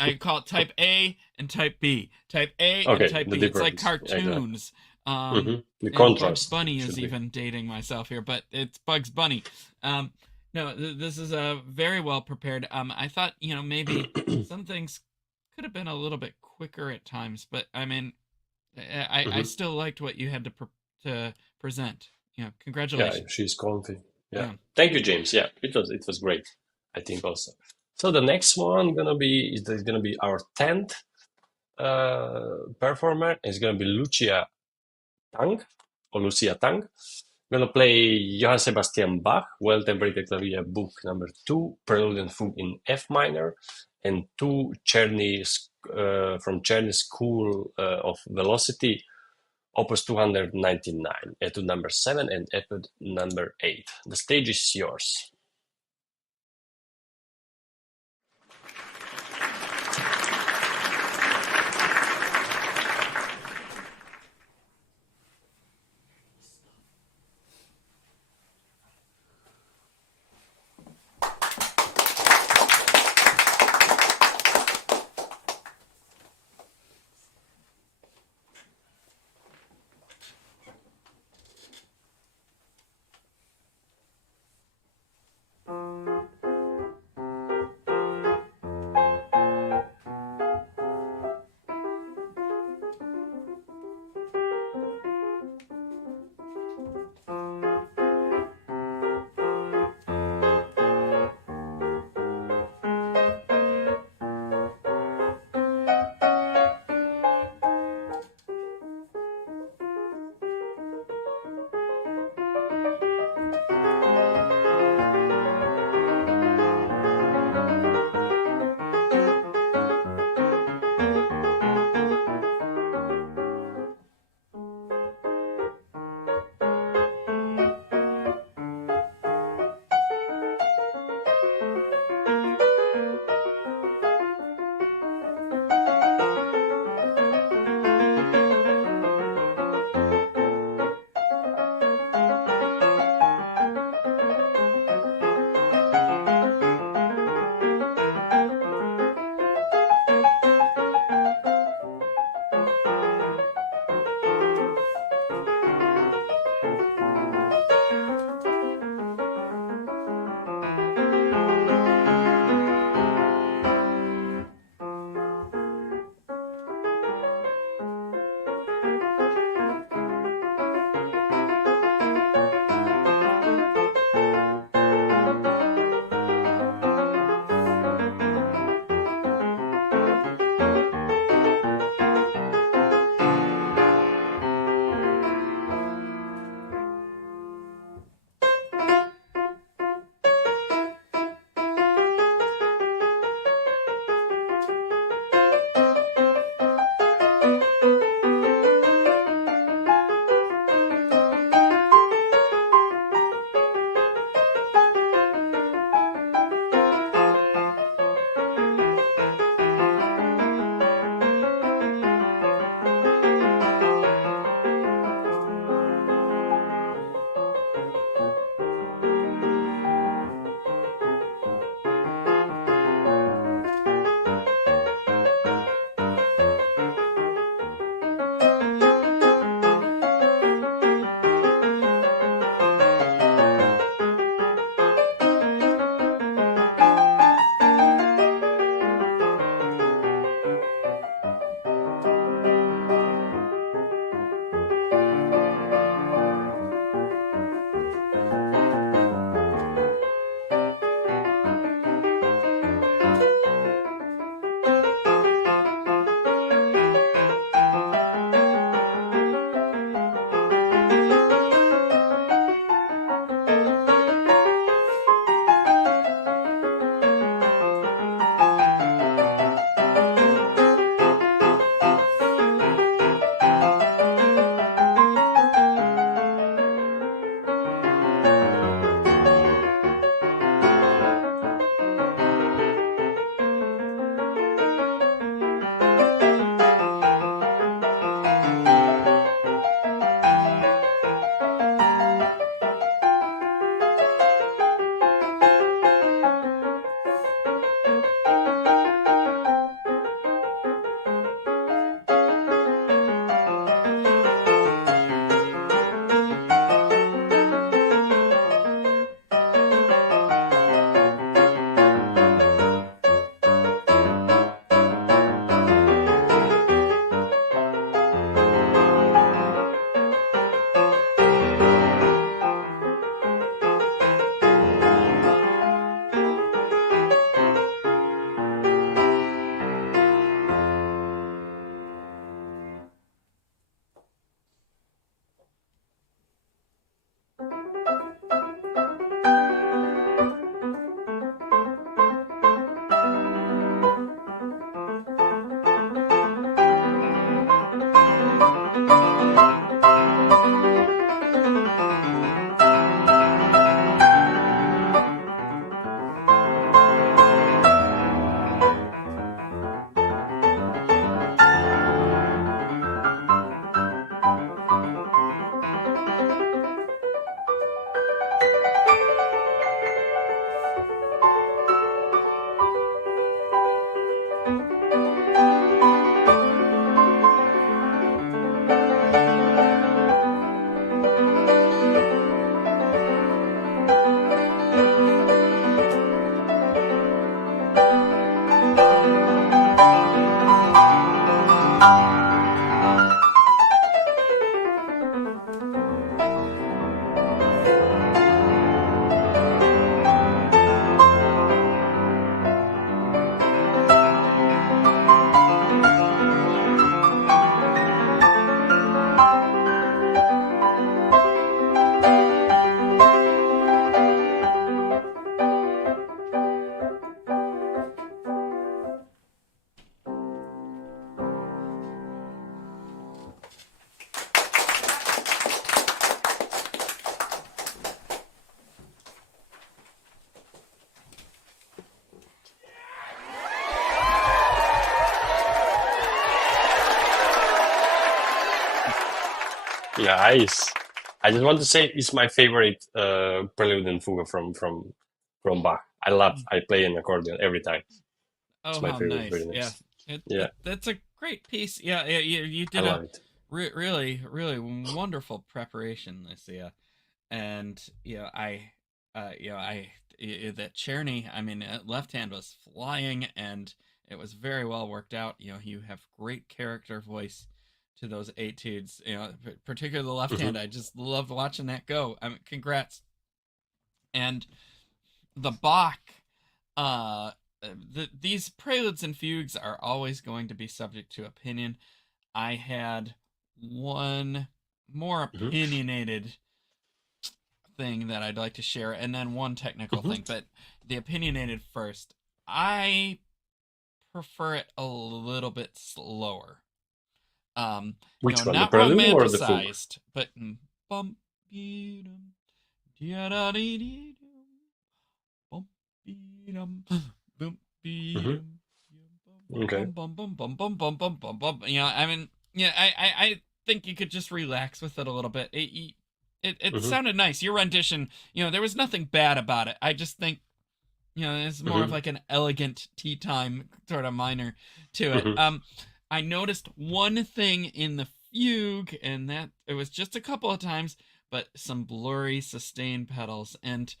I call it type A and type B, type A and Okay, type the B. It's like difference. Exactly. cartoons. Mm-hmm. The Bugs contrast Bunny is should be. even dating myself here, but it's Bugs Bunny. Um, no, this is a very well prepared. I thought maybe some things could have been a little bit quicker at times, but I mean, I Mm-hmm. still liked what you had to present. Yeah, Congratulations. she's comfy. Yeah. Yeah. Thank you, James. Yeah, it was great. I think also. So the next one gonna be our 10th performer. Is gonna be Lucia Tang or Lucia Tang. Gonna play Johann Sebastian Bach, Well Tempered Clavier Book number 2, Prelude and Fugue in F minor, and two Czerny from Czerny School of Velocity, Opus 299, Etude number 7 and Etude number 8. The stage is yours. Nice. I just want to say it's my favorite prelude and fugue from Bach. I play an accordion every time. It's Oh, my how favorite. Very nice! Yeah, nice. Yeah, that's a great piece. Yeah, yeah, you I did a love it. really wonderful preparation, Lucia. And that Czerny, I mean, left hand was flying, and it was very well worked out. You have great character voice to those etudes. Particularly the left Hmm. hand. I just loved watching that go. I mean, congrats. And the Bach, uh, these preludes and fugues are always going to be subject to opinion. I had one more Hmm. opinionated thing that I'd like to share, and then one technical Hmm. thing. But the opinionated first. I prefer it a little bit slower. Which one, the Not prelude or the fugue? romanticized, but bum dum da dee bum dum bum Hmm. dum Okay. bum bum bum bum bum bum bum bum bum. I mean, yeah, I think you could just relax with it a little bit. It Hmm. sounded nice. Your rendition, there was nothing bad about it. I just think, it's more of Hmm. like an elegant tea time sort of minor to it. Hmm. I noticed one thing in the fugue, and that it was just a couple of times, but some blurry sustain pedals, and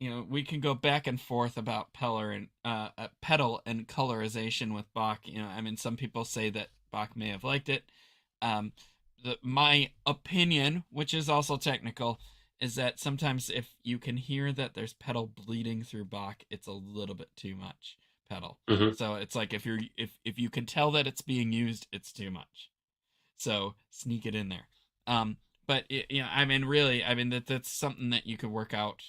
we can go back and forth about pedal and colorization with Bach. I mean, some people say that Bach may have liked it. Um, my opinion, which is also technical, is that sometimes if you can hear that there's pedal bleeding through Bach, it's a little bit too much pedal. Hmm. So it's like if you can tell that it's being used, it's too much. So sneak it in there. Um, but I mean, really, I mean that's something that you could work out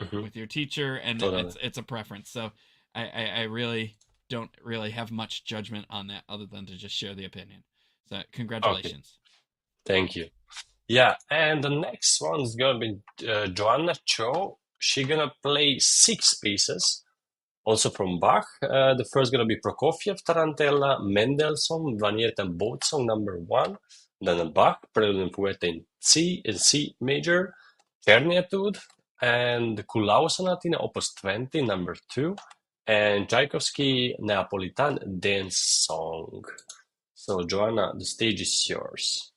Hmm. with your teacher, and Totally. it's a preference. So I really don't really have much judgment on that other than to just share the opinion. So Okay. congratulations. Thank you. Yeah, and the next one is gonna be Joanna Cho. She gonna play six pieces, also from Bach. The first gonna be Prokofiev Tarantella, Mendelssohn Vignette and Boat Song number one, then a Bach Prelude and Fugue in C major, Czerny Etude, and Kulau Sonatina Opus 20 number two, and Tchaikovsky Neapolitan Dance Song. So Joanna, the stage is yours.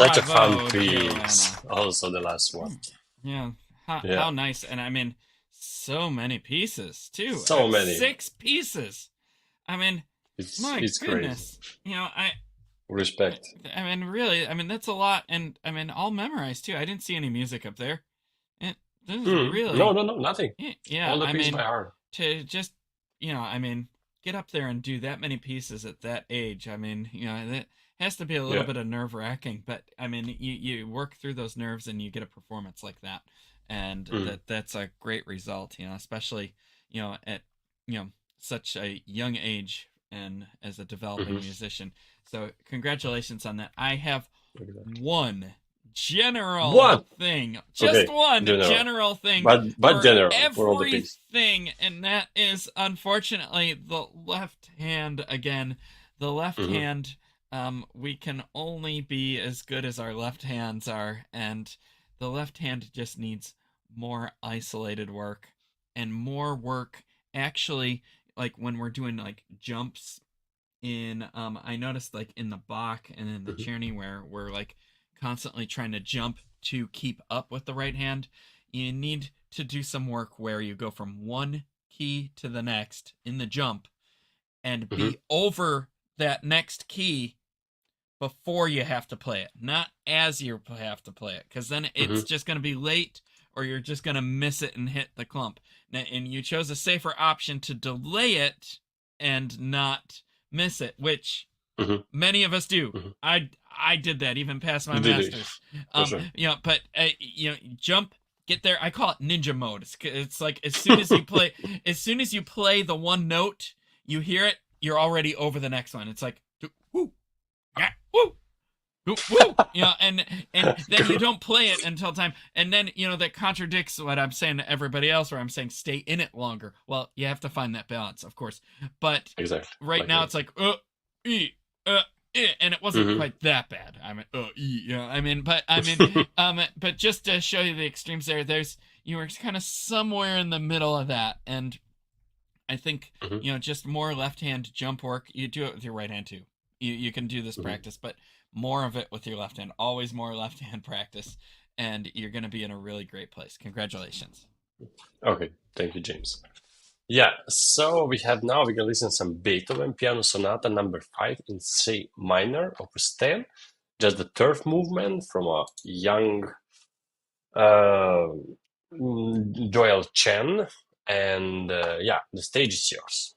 Such a fun Bravo, piece. Joanna. Also the last one. Yeah, how Yeah. nice. And I mean, so many pieces, too. So many. 6 pieces. I mean, my It's crazy. goodness. You know, Respect. I mean, really, I mean, that's a lot. And I mean, all memorized, too. I didn't see any music up there. And this is No, really, no, no, nothing. yeah, All the I piece by mean, heart. to just, I mean, get up there and do that many pieces at that age. I mean, that has to be a little Yeah. bit of nerve-wracking, but I mean, you work through those nerves and you get a performance like that, and that's a great result. Especially at such a young age and as a developing musician. So congratulations on that. I have one general One. thing, just Okay. one General. general thing But for general for all the piece. everything, and that is unfortunately the left hand again. The left hand, we can only be as good as our left hands are, and the left hand just needs more isolated work and more work actually, like when we're doing like jumps in I noticed like in the Bach and in the Czerny where we're like constantly trying to jump to keep up with the right hand, you need to do some work where you go from one key to the next in the jump and be over that next key before you have to play it, not as you have to play it, because then it's just going to be late or you're just going to miss it and hit the clump. And you chose a safer option to delay it and not miss it, which many of us do. I did that even past my masters. Sure. But jump, get there. I call it ninja mode. It's like as soon as you play, the one note, you hear it, you're already over the next one. It's like woo, yeah, woo. Woo, and then you don't play it until time, and then that contradicts what I'm saying to everybody else, where I'm saying stay in it longer. Well, you have to find that balance, of course, but exactly. Right now it's like and it wasn't quite that bad. I mean, but just to show you the extremes you were kind of somewhere in the middle of that, and I think just more left hand jump work. You do it with your right hand too. You can do this practice, but more of it with your left hand. Always more left hand practice, and you're going to be in a really great place. Congratulations. Okay, thank you, James. Yeah, so we can listen some Beethoven Piano Sonata number 5 in C minor, opus 10, just the third movement from a young Joel Chen, and the stage is yours.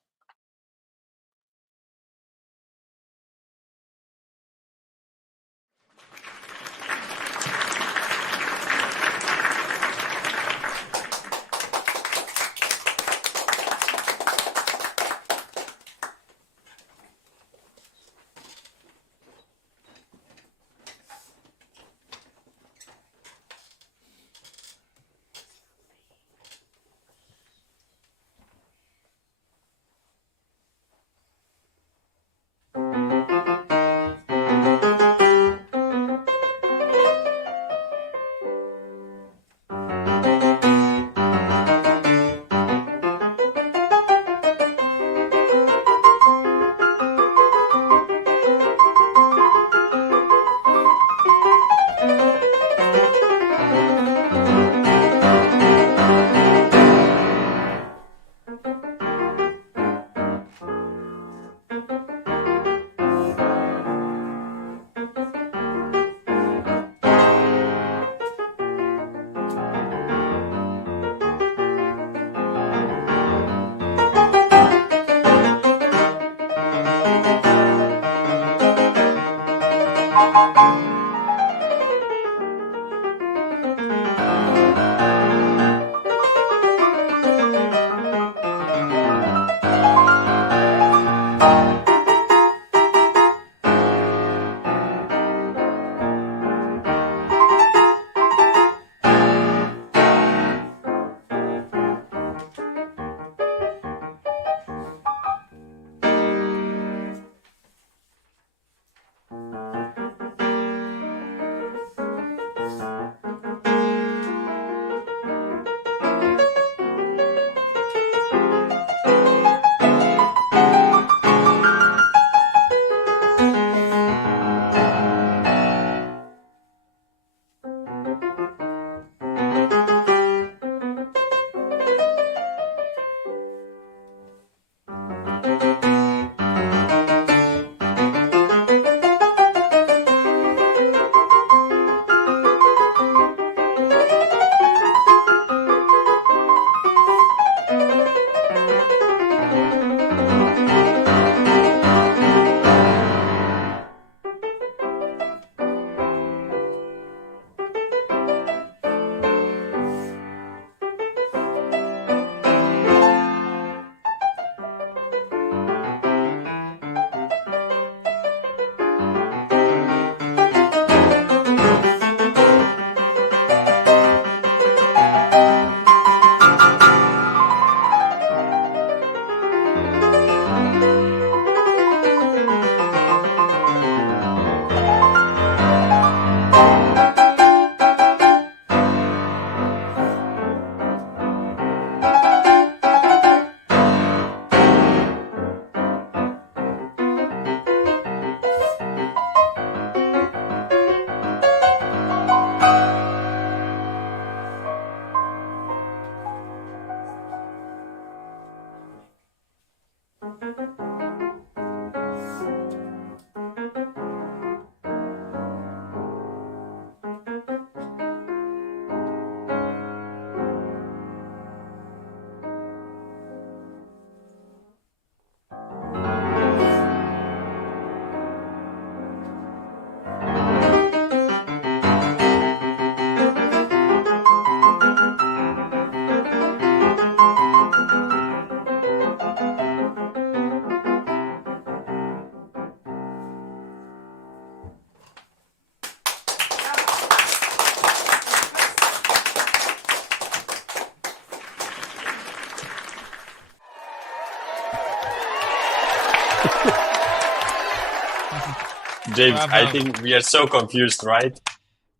James, I Bravo. think we are so confused, right?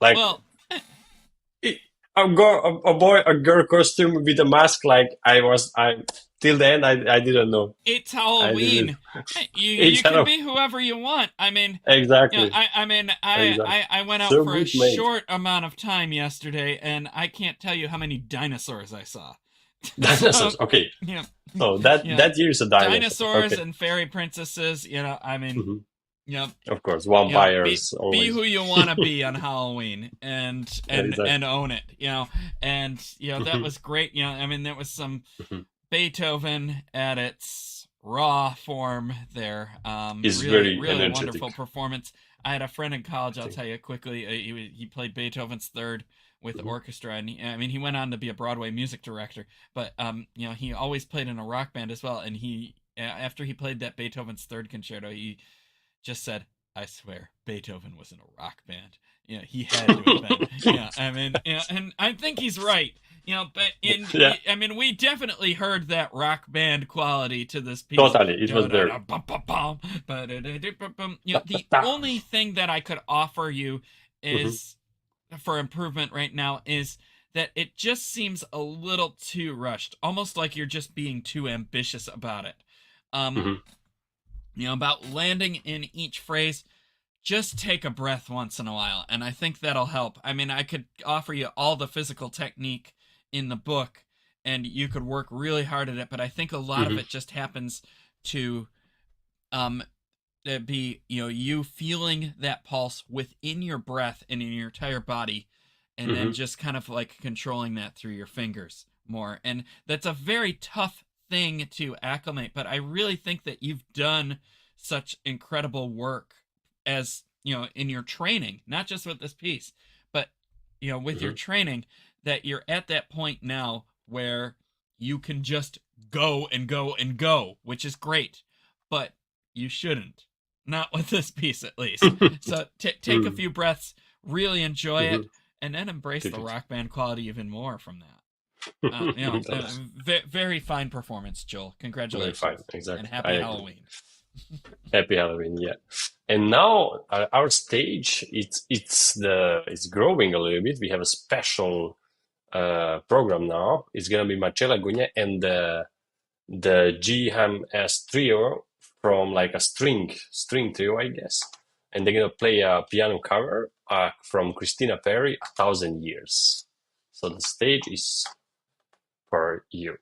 Like Well, a boy, a girl costume with a mask. Like I till the end, I didn't know. it's I didn't. Halloween. You It's can hello. be whoever you want. I mean, Exactly. I mean, Exactly. I went out So for a good made. short amount of time yesterday, and I can't tell you how many dinosaurs I saw. So, Dinosaurs. Okay. yeah, So that yeah, that year is a dinosaur. dinosaurs Okay. and fairy princesses. I mean, Hmm. you know, Of course, be vampires be always. who you want to be on Halloween, Exactly. and own it. And that Hmm. was great. I mean, there was some Hmm. Beethoven at its raw form there. Is Really, very really energetic. wonderful performance. I had a friend in college. I I'll think. tell you quickly. He played Beethoven's Third with Hmm. orchestra, and I mean, he went on to be a Broadway music director. But he always played in a rock band as well. And after he played that Beethoven's Third concerto, he just said, "I swear, Beethoven was in a rock band." He had to have been. I mean, and I think he's right. But Yeah, I mean, we definitely heard that rock band quality to this piece. totally. It was there. The only thing that I could offer you Hmm. is for improvement right now is that it just seems a little too rushed, almost like you're just being too ambitious about it. Um, Hmm. about landing in each phrase, just take a breath once in a while, and I think that'll help. I mean, I could offer you all the physical technique in the book, and you could work really hard at it, but I think a lot of Hmm. it just happens to um be you feeling that pulse within your breath and in your entire body, and then Hmm. just kind of like controlling that through your fingers more. And that's a very tough thing to acclimate, but I really think that you've done such incredible work as in your training, not just with this piece, but with your Hmm. training, that you're at that point now where you can just go and go and go, which is great. But you shouldn't, not with this piece at least. So take a Hmm. few breaths, really enjoy Hmm. it, and then embrace the rock band quality even more from that. That's Very fine performance, Joel. very fine. Congratulations, and Exactly. I happy agree. Halloween. Happy Halloween. Yeah. And now our stage it's growing a little bit. We have a special program now. It's gonna be Marcela Gugne and the G Ham S trio from like a string trio, I guess. And they're gonna play a piano cover from Christina Perri, A Thousand Years. So the stage is for you.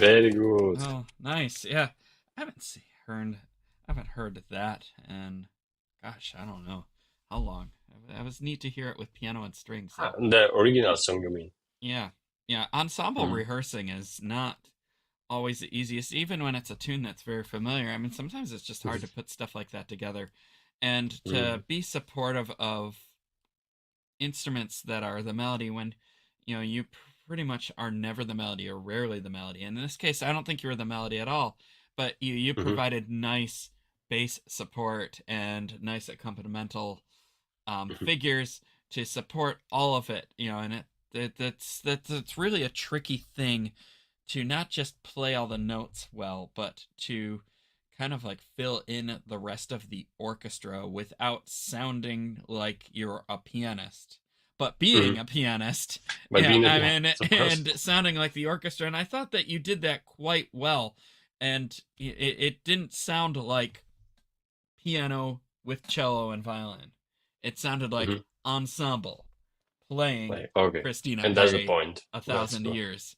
Very good. Oh, nice. Yeah, I haven't heard that, and gosh, I don't know how long. It was neat to hear it with piano and strings, though. The original Yeah, song, you mean? yeah, yeah. Ensemble Mm-hmm. rehearsing is not always the easiest, even when it's a tune that's very familiar. I mean, sometimes it's just hard to put stuff like that together, and Mm-hmm. to be supportive of instruments that are the melody when you pretty much are never the melody or rarely the melody. And in this case, I don't think you were the melody at all, but you Mm-hmm. provided nice bass support and nice accompanimental figures to support all of it. And that's really a tricky thing to not just play all the notes well, but to kind of like fill in the rest of the orchestra without sounding like you're a pianist, but being Mm-hmm. a pianist. By Yeah, being a I mean, pianist, of course. and sounding like the orchestra. And I thought that you did that quite well. And it didn't sound like piano with cello and violin. It sounded like Mm-hmm. ensemble playing Like, okay. Christina And that's the Perri point. a That's thousand good. years.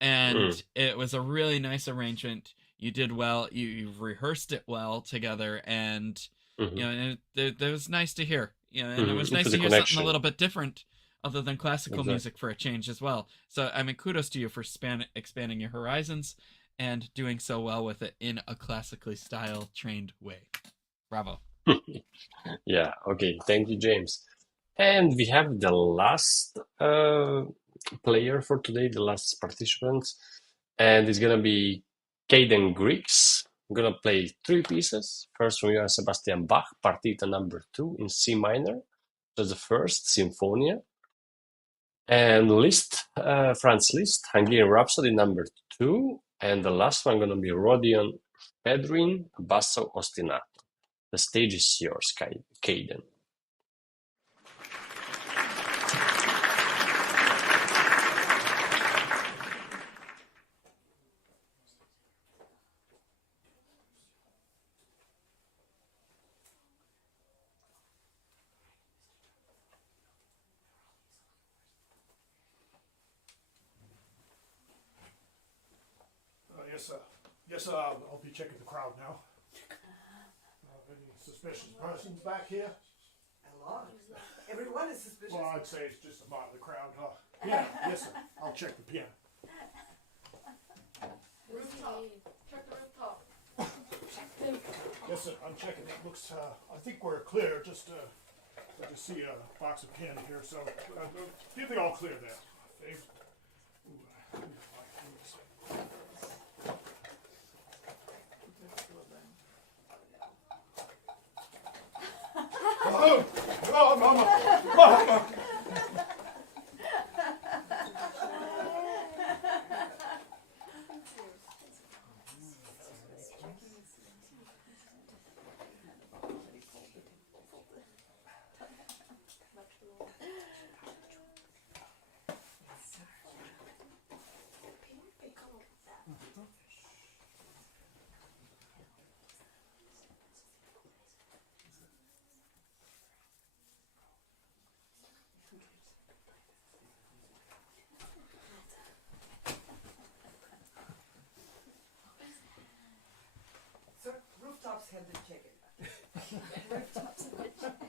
And Mm, it was a really nice arrangement. You did well. You've rehearsed it well together, and mm-hmm. it was nice to hear. And it was Mm-hmm. It nice was to a hear something a connection. little bit different, other than classical Exactly. music for a change as well. So I mean, kudos to you for expanding your horizons and doing so well with it in a classically style trained way. Bravo. Yeah, okay. Thank you, James. And we have the last player for today, the last participants, and it's gonna be Kaiden Greeks. I'm gonna play three pieces. First from Johann Sebastian Bach, Partita number 2 in C minor. That's the first Sinfonia. And Liszt, Franz Liszt, Hungarian Rhapsody number 2. And the last one gonna be Rodion Pedrin, Basso Ostinato. The stage is yours, Kaiden. Yes, sir. Yes, sir. I'll be checking the crowd now. Any suspicious persons back here? A lot. Everyone is suspicious. Well, I'd say it's just a motley crowd, huh? Yeah, yes, sir. I'll check the piano. Rooftop. Check the rooftop. Yes, sir. I'm checking. It looks. I think we're clear. I just see a box of piano here. So, do you think all clear there? Dave? Ooh, oh, oh, mama, mama. Sir, rooftops have been taken. Rooftops have been taken.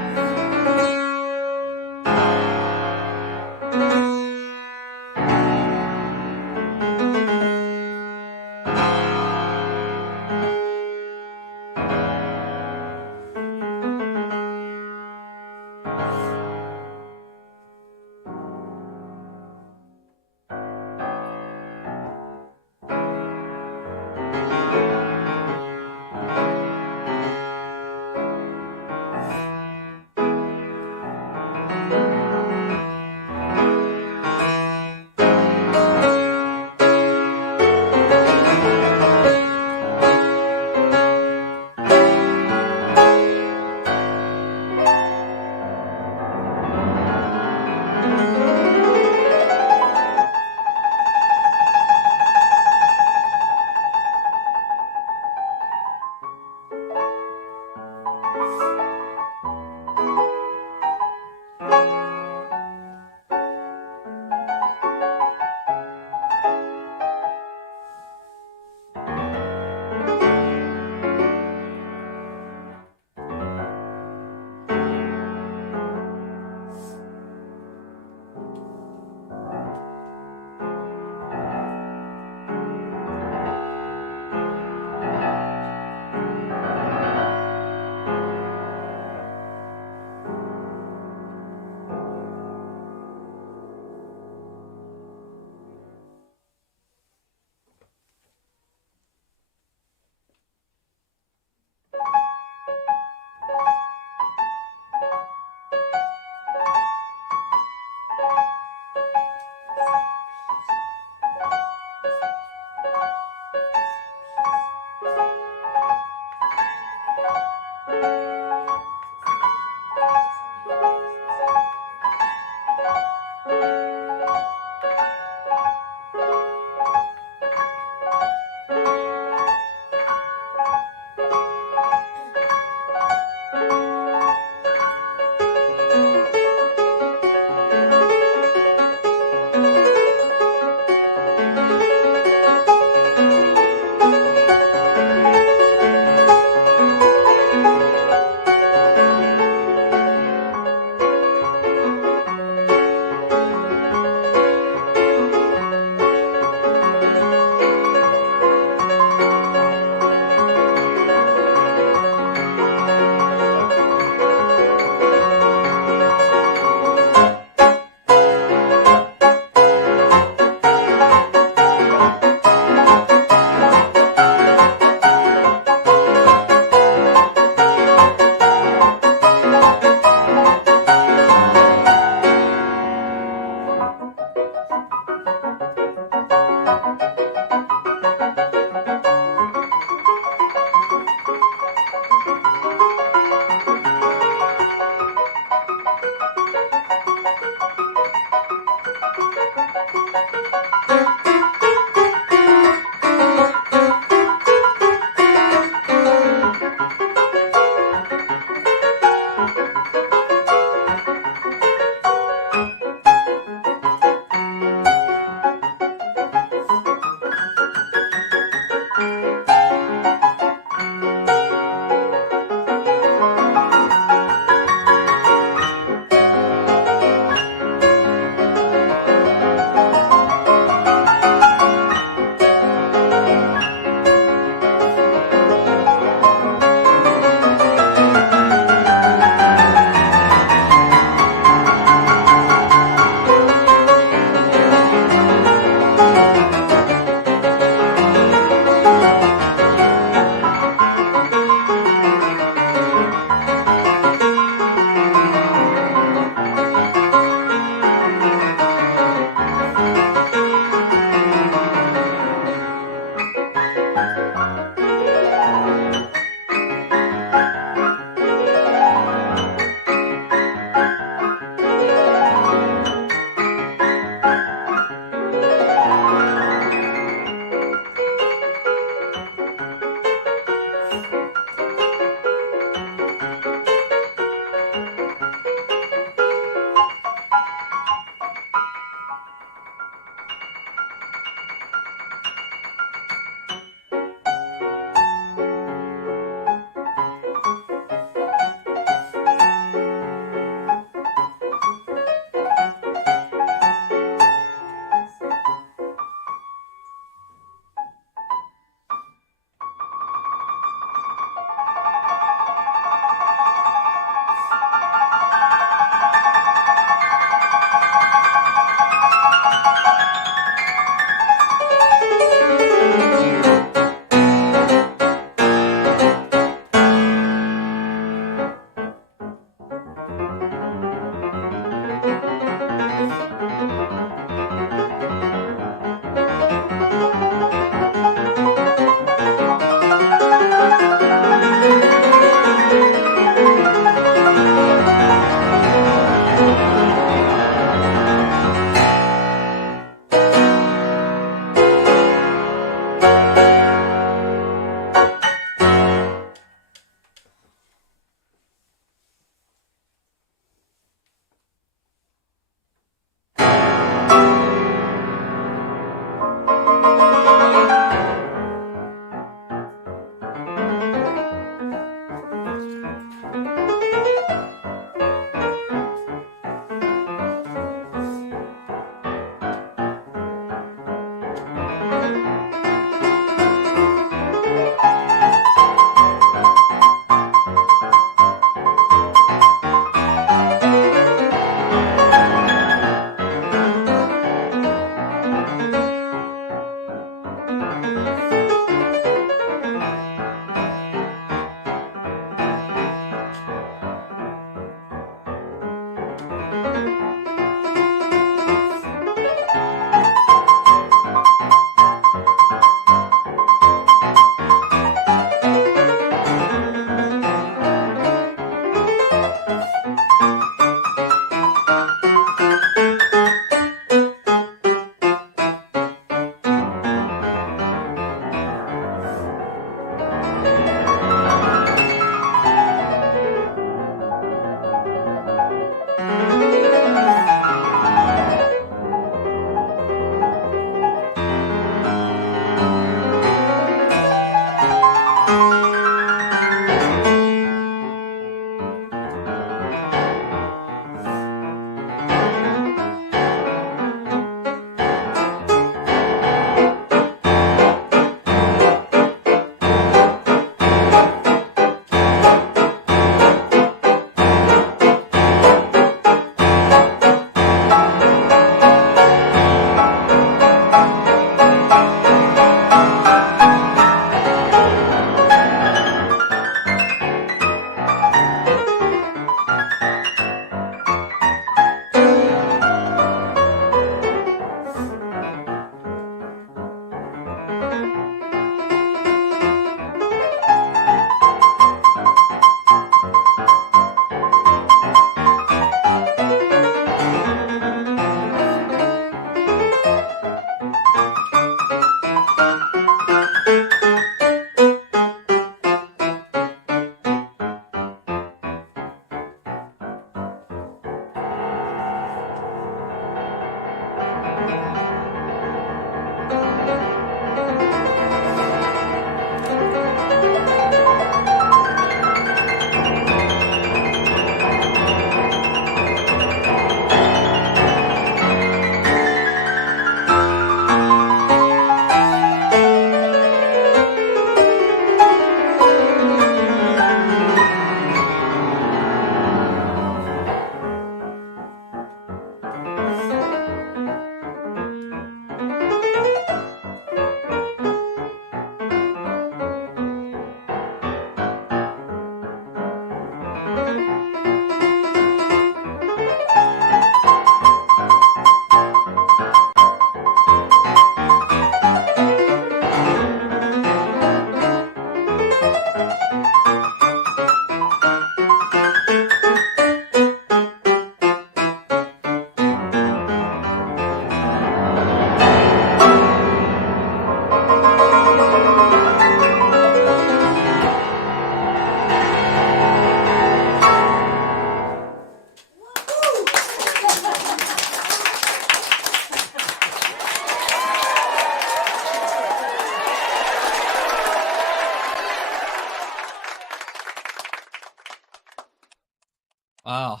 Wow.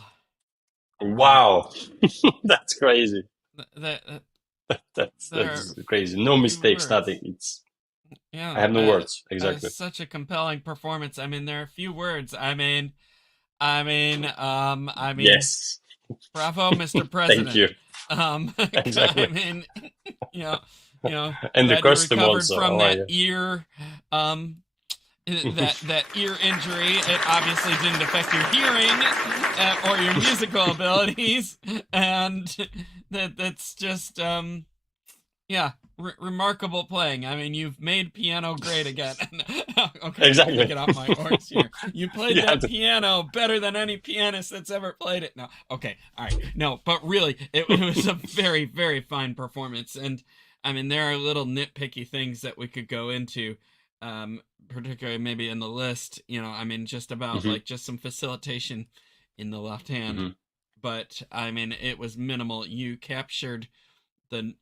Wow, that's crazy. That That's crazy. No mistakes, nothing. It's yeah. I have no words. Exactly. Such a compelling performance. I mean, there are a few words. I mean, Yes. bravo, Mr. President. Thank you. Exactly. I mean, you know, And the glad you costume recovered also. from Oh, that yeah. ear, that ear injury. It obviously didn't affect your hearing or your musical abilities, and that's just yeah, remarkable playing. I mean, you've made piano great again. Okay, Exactly. I'm gonna get off my horse here. You played You have that to- piano better than any pianist that's ever played it. No, okay, all right, no, but really, it was a very, very fine performance. And I mean, there are little nitpicky things that we could go into, particularly maybe in the list. You know, I mean, just about Mhm. like just some facilitation in the left hand. Mhm. But I mean, it was minimal. You captured the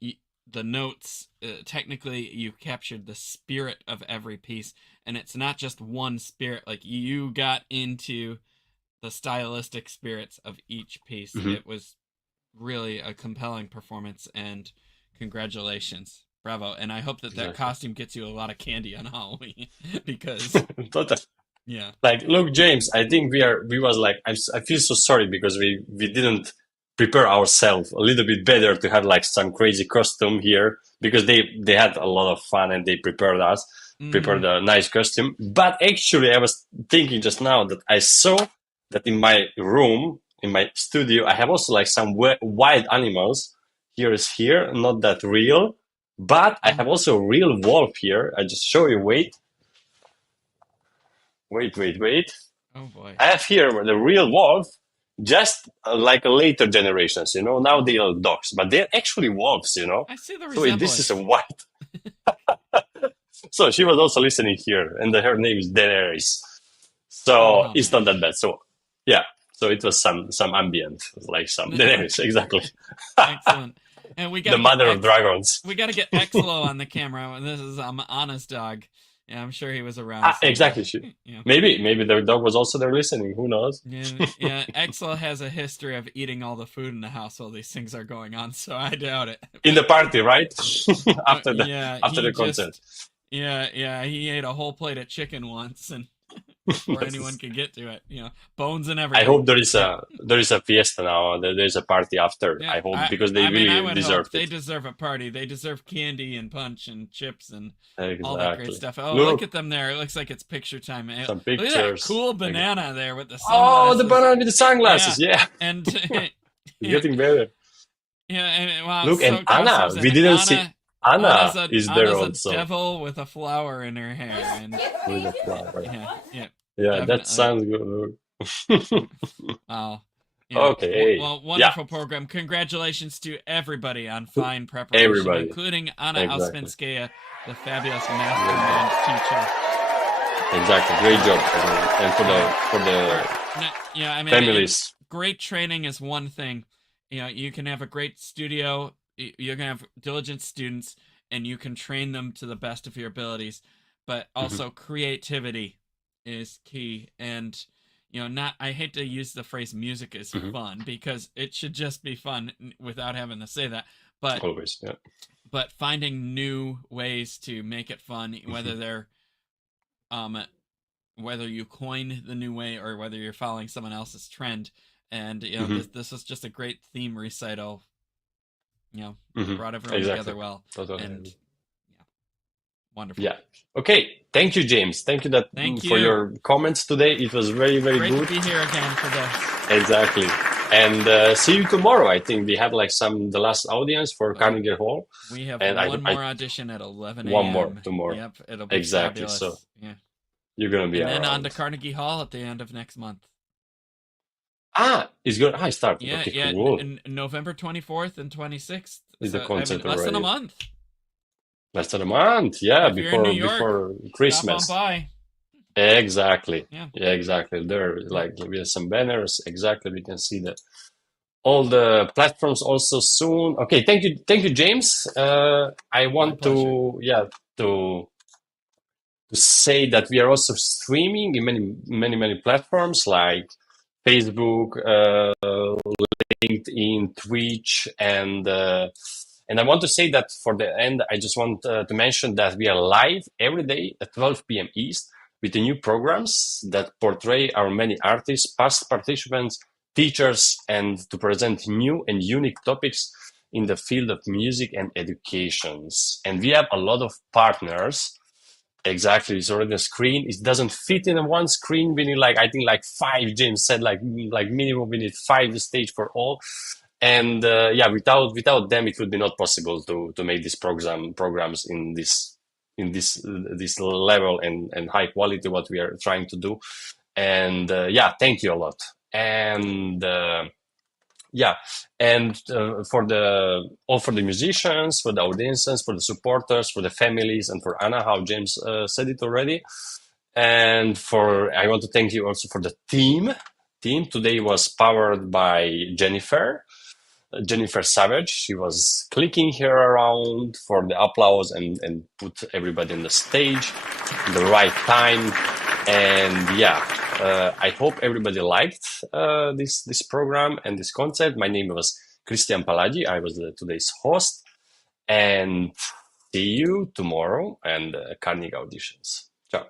notes. Technically, you captured the spirit of every piece, and it's not just one spirit. Like, you got into the stylistic spirits of each piece. Mhm. It was really a compelling performance, and congratulations, bravo. And I hope that Exactly. costume gets you a lot of candy on Halloween because Total. yeah. Like, look, James, I think we was like, I feel so sorry because we didn't prepare ourselves a little bit better to have like some crazy costume here, because they had a lot of fun and they prepared a nice costume. But actually, I was thinking just now that I saw that in my room, in my studio, I have also like some wild animals. Here, not that real, but I have also a real wolf here. I just show you. Wait. Oh boy. I have here the real wolf, just like later generations, you know. Now they are dogs, but they're actually wolves, you know. I see the So resemblance. this is a white. So she was also listening here, and her name is Daenerys. So it's not that bad. So yeah, so it was some ambient, like some Daenerys, exactly. Excellent. And we got The mother of dragons. We got to get Exlo on the camera. This is Anna's dog. Yeah, I'm sure he was around. Exactly. Yeah. Maybe their dog was also there listening. Who knows? Yeah. Exlo has a history of eating all the food in the house while these things are going on, so I doubt it. In the party, right? after the concert. Yeah, he ate a whole plate of chicken once, and before anyone could get to it, you know, bones and everything. I hope there is a fiesta now. There's a party after. Yeah, I hope, because they really deserve it. They deserve a party. They deserve candy and punch and chips and all that great Exactly. stuff. Oh, look at them there! It looks like it's picture time. Some Look at that pictures. cool banana there with the sunglasses. Oh, the banana with the sunglasses. Yeah. And It's getting better. yeah, and wow, Look, so and Anna. costumes, We and didn't see. Anna is there Anna's also. a devil with a flower in her hair, and With a flower. yeah. Yeah, Definitely. that sounds good. Wow. Okay. Well, wonderful program. Congratulations to everybody on fine preparation, Everybody. including Anna Exactly. Ouspenskaya, the fabulous mastermind teacher. Exactly. Great job. And for the Yeah, I mean, families. great training is one thing. You know, you can have a great studio you're gonna have diligent students, and you can train them to the best of your abilities. But also creativity is key, and not. I hate to use the phrase "music is fun" because it should just be fun without having to say that. But Always, yeah. But finding new ways to make it fun, whether they're whether you coin the new way or whether you're following someone else's trend. And this is just a great theme recital. Brought everyone together well. Totally. And wonderful. Yeah. Okay. Thank you, James. Thank you for your comments today. It was very, very great good. to be here again for this. Exactly. And see you tomorrow. I think we have like the last audience for Carnegie Hall. We have one more audition at 11 a.m. One more tomorrow. Yep, it'll be fabulous. So yeah. You're gonna be and around. then on to Carnegie Hall at the end of next month. It's good. I started. Yeah, okay, cool. In November 24th and 26th. Is the concert less than a already? month. Less than a month. Yeah, If you're in New York, before Christmas. Stop on by. Exactly. Yeah. Exactly. There, like we have some banners. Exactly. We can see all the platforms also soon. Okay. Thank you, James. I want to say that we are also streaming in many platforms like Facebook, LinkedIn, Twitch, and I want to say that for the end, I just want to mention that we are live every day at 12 p.m. East with the new programs that portray our many artists, past participants, teachers, and to present new and unique topics in the field of music and educations. And we have a lot of partners. Exactly, it's already on the screen. It doesn't fit in one screen. We need I think 5. James said like minimum we need 5 stage for all. And without them, it would be not possible to make these programs in this level and high quality what we are trying to do. And thank you a lot. And for the musicians, for the audiences, for the supporters, for the families, and for Anna, how James said it already. And I want to thank you also for the team. Today was powered by Jennifer Savage. She was clicking here around for the applause and put everybody on the stage at the right time. And I hope everybody liked this program and this concept. My name was Christian Palagi. I was today's host. And see you tomorrow and Carnegie auditions. Ciao.